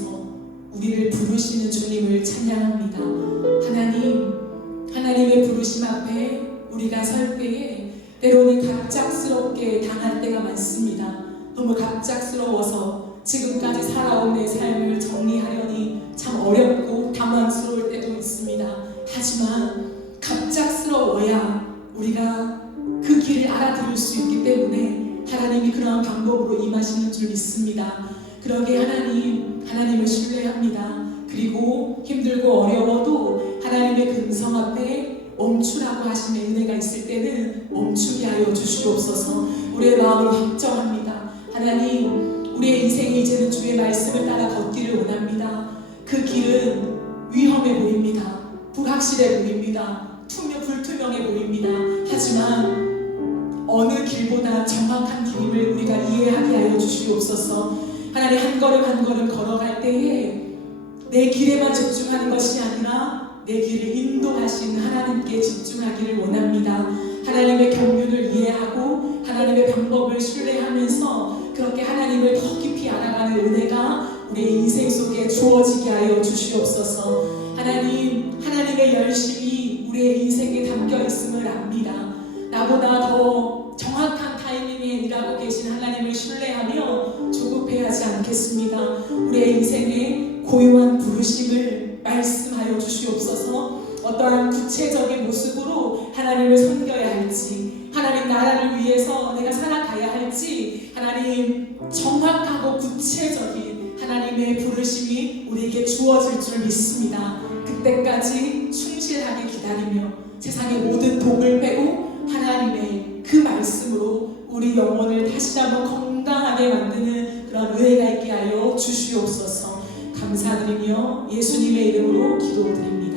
우리를 부르시는 주님을 찬양합니다. 하나님의 부르심 앞에 우리가 설 때에 때로는 갑작스럽게 당할 때가 많습니다. 너무 갑작스러워서 지금까지 살아온 내 삶을 정리하려니 참 어렵고 당황스러울 때도 있습니다. 하지만 갑작스러워야 우리가 그 길을 알아들을 수 있기 때문에 하나님이 그러한 방법으로 임하시는 줄 믿습니다. 그러게 하나님을 신뢰합니다. 그리고 힘들고 어려워도 하나님의 근성 앞에 멈추라고 하시는 은혜가 있을 때는 멈추게 하여 주시옵소서. 우리의 마음을 확정합니다. 하나님, 우리의 인생이 이제는 주의 말씀을 따라 걷기를 원합니다. 그 길은 위험해 보입니다. 불확실해 보입니다. 불투명해 보입니다. 하지만 어느 길보다 정확한 길임을 우리가 이해하게 하여 주시옵소서. 하나님, 한 걸음 한 걸음 걸어갈 때에 내 길에만 집중하는 것이 아니라 내 길을 인도하신 하나님께 집중하기를 원합니다. 하나님의 경륜을 이해하고 하나님의 방법을 신뢰하면서 그렇게 하나님을 더 깊이 알아가는 은혜 우리의 인생 속에 주어지게 하여 주시옵소서. 하나님의 열심이 우리의 인생에 담겨 있음을 압니다. 나보다 더 정확한 타이밍에 일하고 계신 하나님을 신뢰하며 조급해하지 않겠습니다. 우리의 인생에 고요한 부르심을 말씀하여 주시옵소서. 어떠한 구체적인 모습으로 하나님을 섬겨야 할지, 하나님 나라를 위해서 내가 살아가야 할지, 하나님 정확하고 구체적인 하나님의 부르심이 우리에게 주어질 줄 믿습니다. 그때까지 충실하게 기다리며 세상의 모든 독을 빼고 하나님의 그 말씀으로 우리 영혼을 다시 한번 건강하게 만드는 그런 은혜가 있게 하여 주시옵소서. 감사드리며 예수님의 이름으로 기도드립니다.